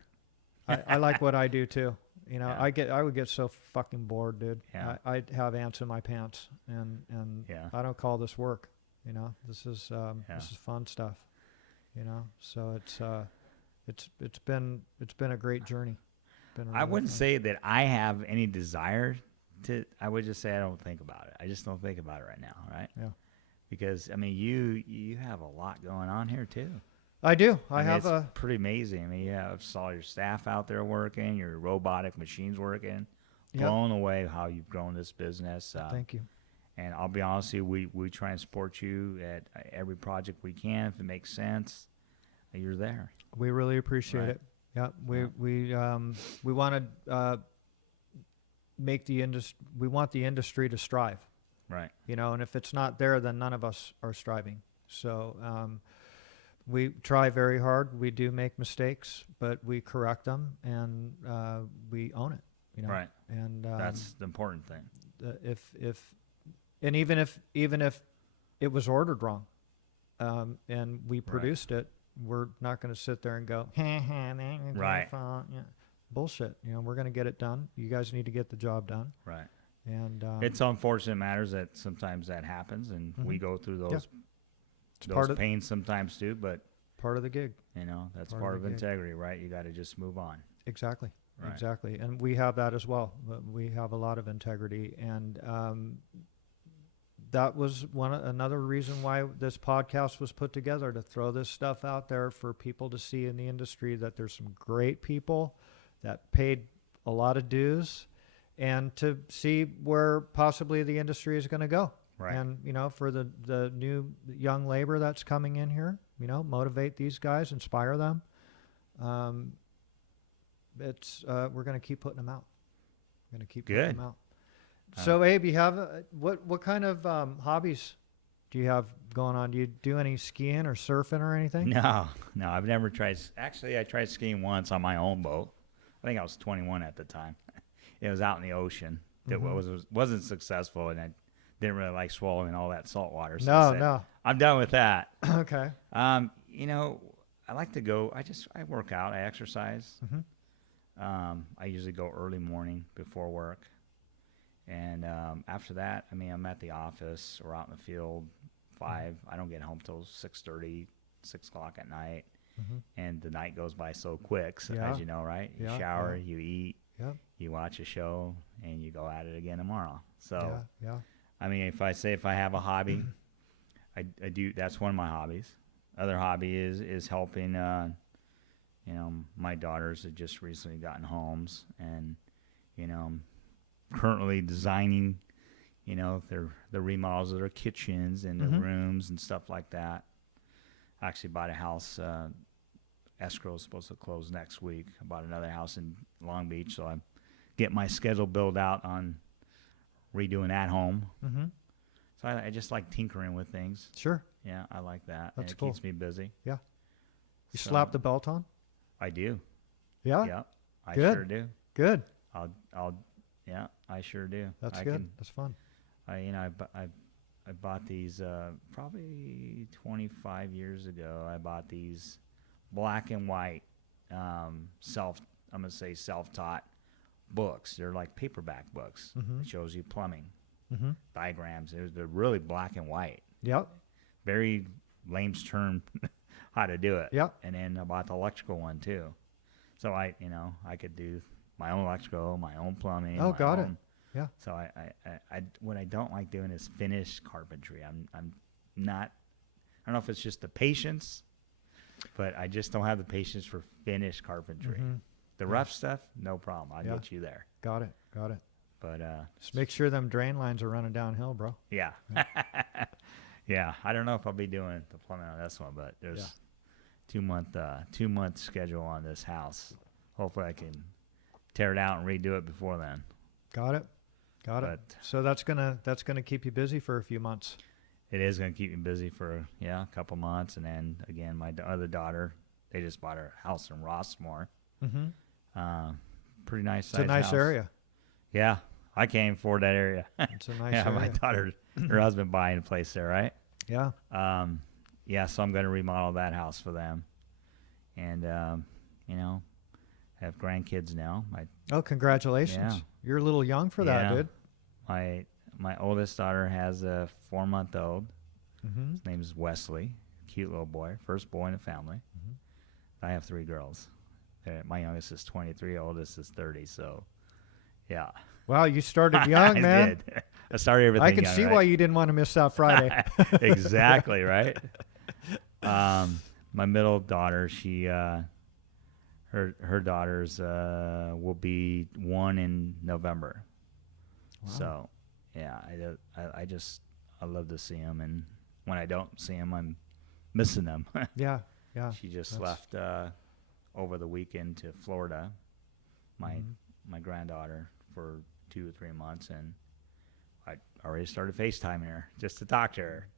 I like what I do too, You know, Yeah. I would get so fucking bored, dude. Yeah. I'd have ants in my pants, and Yeah. I don't call this work. You know, this is Yeah. this is fun stuff. You know, so it's been a great journey. Been a I really wouldn't fun. say that I have any desire to. I would just say I don't think about it. I just don't think about it right now, right? Yeah. Because I mean, you have a lot going on here too. I do. I mean, have it's a pretty amazing. I mean, you have all your staff out there working, your robotic machines working. Yep. Blown away how you've grown this business. Thank you. And I'll be honest with you, we try and support you at every project we can. If it makes sense, you're there. We really appreciate Right. it. Yeah, Yeah. we want to make the industry. We want the industry to strive. Right. You know, and if it's not there, then none of us are striving. So we try very hard. We do make mistakes, but we correct them and we own it. You know, Right. and That's the important thing. even if it was ordered wrong, and we produced it, we're not going to sit there and go, Right. yeah. Bullshit. You know, we're going to get it done. You guys need to get the job done. Right. And It's unfortunate matters that sometimes that happens, and we go through those it's part of pains sometimes too. But the gig. you know, that's Part part of of the gig. integrity, right? You got to just move on. Exactly. Right. Exactly. And we have that as well. We have a lot of integrity, and that was another reason why this podcast was put together, to throw this stuff out there for people to see in the industry that there's some great people that paid a lot of dues, and to see where possibly the industry is going to go. Right. And, you know, for the new young labor that's coming in here, you know, motivate these guys, inspire them. We're going to keep putting them out. We're going to keep putting Good. them out. So, Abe, you have what kind of hobbies do you have going on? Do you do any skiing or surfing or anything? No, I've never tried. Actually, I tried skiing once on my own boat. I think I was 21 at the time. It was out in the ocean. It wasn't successful, and I didn't really like swallowing all that salt water. So I said, No. I'm done with that. Okay. You know, I like to go. I work out. I exercise. I usually go early morning before work, and after that, I mean, I'm at the office or out in the field. 5. I don't get home till 6:30, 6 o'clock at night, and the night goes by so quick. So, Yeah. as you know, right? You Yeah, shower, yeah. you eat, Yeah. you watch a show, and you go at it again tomorrow. So, Yeah. I mean, if I have a hobby, I do. That's one of my hobbies. Other hobby is helping. You know, my daughters have just recently gotten homes, and you know, I'm currently designing. You know, the remodels of their kitchens and their rooms and stuff like that. I actually bought a house. Escrow is supposed to close next week. I bought another house in Long Beach, so I'm getting my schedule built out on redoing that home. So I just like tinkering with things. Sure. Yeah, I like that. That's and it cool. keeps me busy. Yeah. You So, slap the belt on? I do. Yeah. Yep. I Good. sure do. Good. Yeah, I sure do. That's I good. That's fun. I bought these probably 25 years ago. I bought these black and white self-taught books. They're like paperback books. It shows you plumbing, diagrams. They're really black and white. Yep. Very lame's term how to do it. Yep. And then I bought the electrical one too. So I could do my own electrical, my own plumbing. Oh, my got it. own. Yeah. So I what I don't like doing is finish carpentry. I'm not. I don't know if it's just the patience, but I just don't have the patience for finished carpentry. The rough stuff, no problem. I'll get you there. Got it. But Just make sure them drain lines are running downhill, bro. yeah, yeah. I don't know if I'll be doing the plumbing on this one, but there's 2-month schedule on this house. Hopefully, I can tear it out and redo it before then. Got it. But So that's gonna keep you busy for a few months. it is going to keep me busy for a couple months, and then again, my other daughter, they just bought a house in Rossmore. Pretty nice size. It's a nice house. area. Yeah, I can't afford that area. It's a nice yeah, area. my daughter, her husband buying a place there, right? Yeah. Yeah, so I'm going to remodel that house for them, and you know, have grandkids now. Oh, congratulations. Yeah. You're a little young for that, Yeah. dude. My oldest daughter has a 4-month-old. Mm-hmm. His name is Wesley. Cute little boy. First boy in the family. Mm-hmm. I have 3 girls. My youngest is 23. Oldest is 30. So, yeah. Wow, you started young, I man. did. I started everything I can young, see right? why you didn't want to miss that Friday. Exactly, right? My middle daughter, her daughters will be 1 in November. Wow. So, yeah, I love to see them, and when I don't see them, I'm missing them. Yeah, yeah. She just That's- left over the weekend to Florida, my Mhm. my granddaughter, for 2 or 3 months, and I already started FaceTiming her just to talk to her.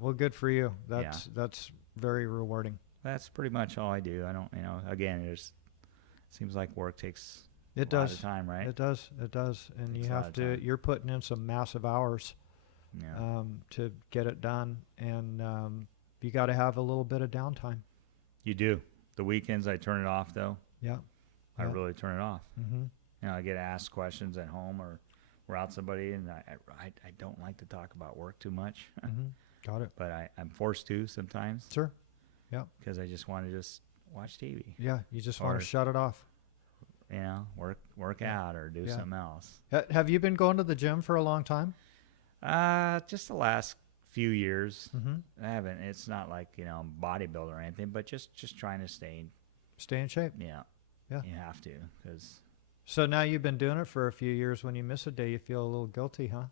Well, good for you. That's very rewarding. That's pretty much all I do. I don't, again, seems like work takes It a lot does. of time, right? It does. It does. And Takes you a lot have of to. time. You're putting in some massive hours Yeah. to get it done, and you got to have a little bit of downtime. You do. The weekends I turn it off, though. Yeah. I Yeah. really turn it off. Mm-hmm. I get asked questions at home or we're out somebody, and I don't like to talk about work too much, Mm-hmm. Got it. but I'm forced to sometimes Sure. Yeah. because I just want to just watch TV, Yeah. You just want Or- to shut it off. work Yeah. out or do Yeah. something else. Have you been going to the gym for a long time? Just the last few years. Mm-hmm. I haven't. It's not like bodybuilder or anything, but just trying to stay. Stay in shape. Yeah. Yeah. You have to, because So now you've been doing it for a few years. When you miss a day, you feel a little guilty, huh?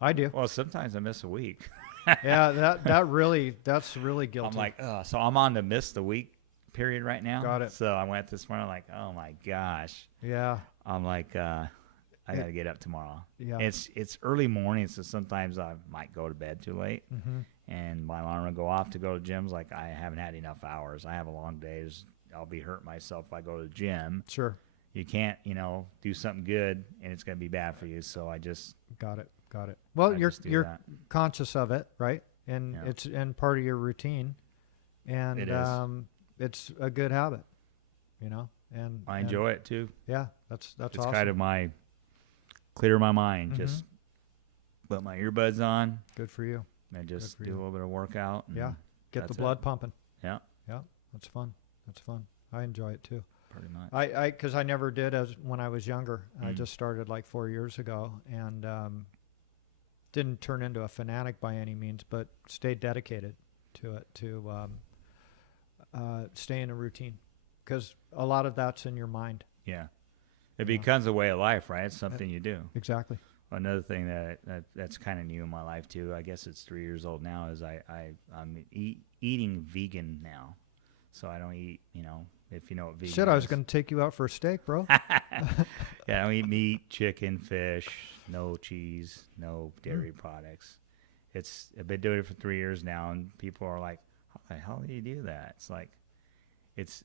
I do. well, sometimes I miss a week. Yeah, that's really guilty. I'm like, so I'm on the miss the week period right now. Got it. So I went this morning like, oh my gosh. Yeah, I'm like, I got to get up tomorrow. yeah. It's early morning, so sometimes I might go to bed too late, Mm-hmm. and my alarm will go off to go to gyms. Like, I haven't had enough hours. I have a long day. I'll be hurting myself if I go to the gym. Sure. You can't, do something good, and it's going to be bad for you. So I just Got it. Well, I you're just do you're that. conscious of it, right? And Yeah. it's in part of your routine, and It is. it's a good habit, And I enjoy it too. Yeah, that's It's awesome. kind of my clear my mind. Mhm. Just put my earbuds on Good for you. and just for do you. a little bit of workout. and Yeah. Get the that's blood it. pumping. Yeah, Yeah, that's fun. I enjoy it too. pretty much. Because I never did when I was younger. I Mm. just started like 4 years ago, and didn't turn into a fanatic by any means, but stayed dedicated to it, to stay in a routine, because a lot of that's in your mind. Yeah, it Yeah. becomes a way of life, right? It's something you do. Exactly. Another thing that's kind of new in my life too. I guess it's 3 years old now. Is I'm eating vegan now, so I don't eat. If you know what vegan. Shit, I was is. going to take you out for a steak, bro. Yeah, I don't eat meat, chicken, fish, no cheese, no dairy products. I've been doing it for 3 years now, and people are like, "How the hell do you do that?" It's like, it's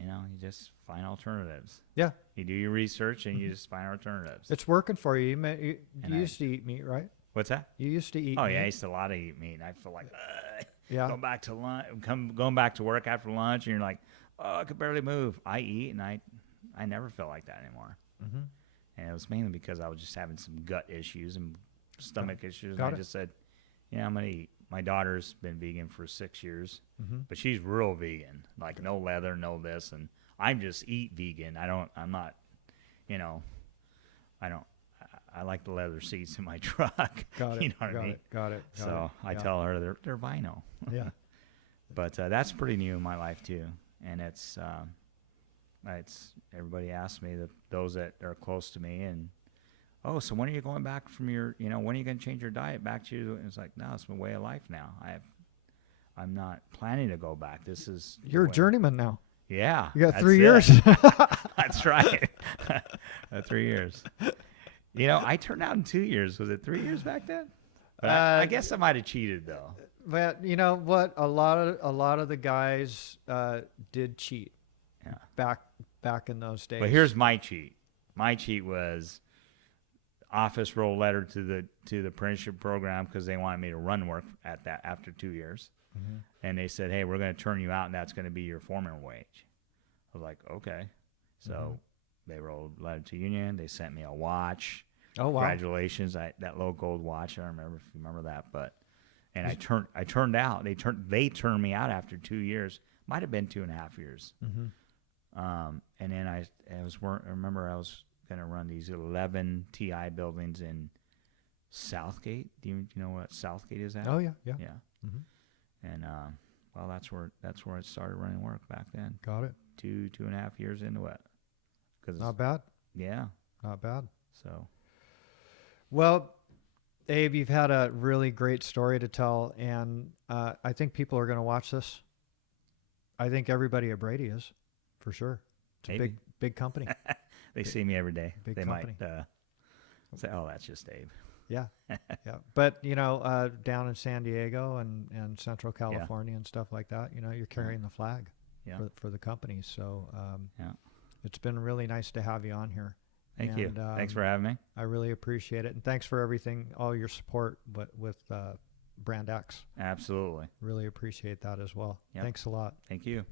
you just find alternatives. Yeah, You do your research and you just find alternatives. it's working for you. You And I- used to eat meat, right? What's that? You used to eat Oh meat. yeah, I used to eat meat. And I feel like Yeah. going back to lunch, going back to work after lunch, and you're like, oh, I could barely move. I eat, and I never feel like that anymore. Mm-hmm. And it was mainly because I was just having some gut issues and stomach issues. Got And it. I just said, I'm going to eat. My daughter's been vegan for 6 years, Mm-hmm. but she's real vegan. Like no leather, no this. And I'm just eat vegan. I'm not, I like the leather seats in my truck. Got it. You know what I mean? Got it. So I Yeah. tell her they're vinyl. Yeah. But that's pretty new in my life too. And it's everybody asks me, those that are close to me, and so when are you going back from your, when are you going to change your diet back to? And it's like, no, it's my way of life now. I'm not planning to go back. This is the You're a way. journeyman now. Yeah, You got that's 3 it. years. That's right. 3 years. I turned out in 2 years. Was it 3 years back then? But I guess I might have cheated though. But you know what? A lot of the guys did cheat. Yeah. Back in those days. But here's my cheat. My cheat was office roll letter to the apprenticeship program because they wanted me to run work at that after 2 years. Mhm. And they said, hey, we're going to turn you out, and that's going to be your foreman wage. I was like, okay. So they wrote a letter to union. They sent me a watch. Oh, wow. Congratulations! That little gold watch. I don't remember if you remember that, but and I turned out. They turned me out after 2 years. Might have been 2.5 years. And then I remember I was gonna run these 11 TI buildings in Southgate. Do you know what Southgate is at? Oh, yeah, yeah. Yeah. And well, that's where I started running work back then. Got it. 2.5 years into it. Not bad. Yeah. Not bad. So. Well, Abe, you've had a really great story to tell, and I think people are going to watch this. I think everybody at Brady is, for sure. It's Maybe. a big company. They see me every day. Big They company. might say, "Oh, that's just Abe." Yeah, yeah. But down in San Diego and Central California and stuff like that, you're carrying the flag Yeah. for the company. So Yeah. it's been really nice to have you on here. Thank you. Thanks for having me. I really appreciate it, and thanks for everything, all your support with Brand X. Absolutely. Really appreciate that as well. Yep. Thanks a lot. Thank you.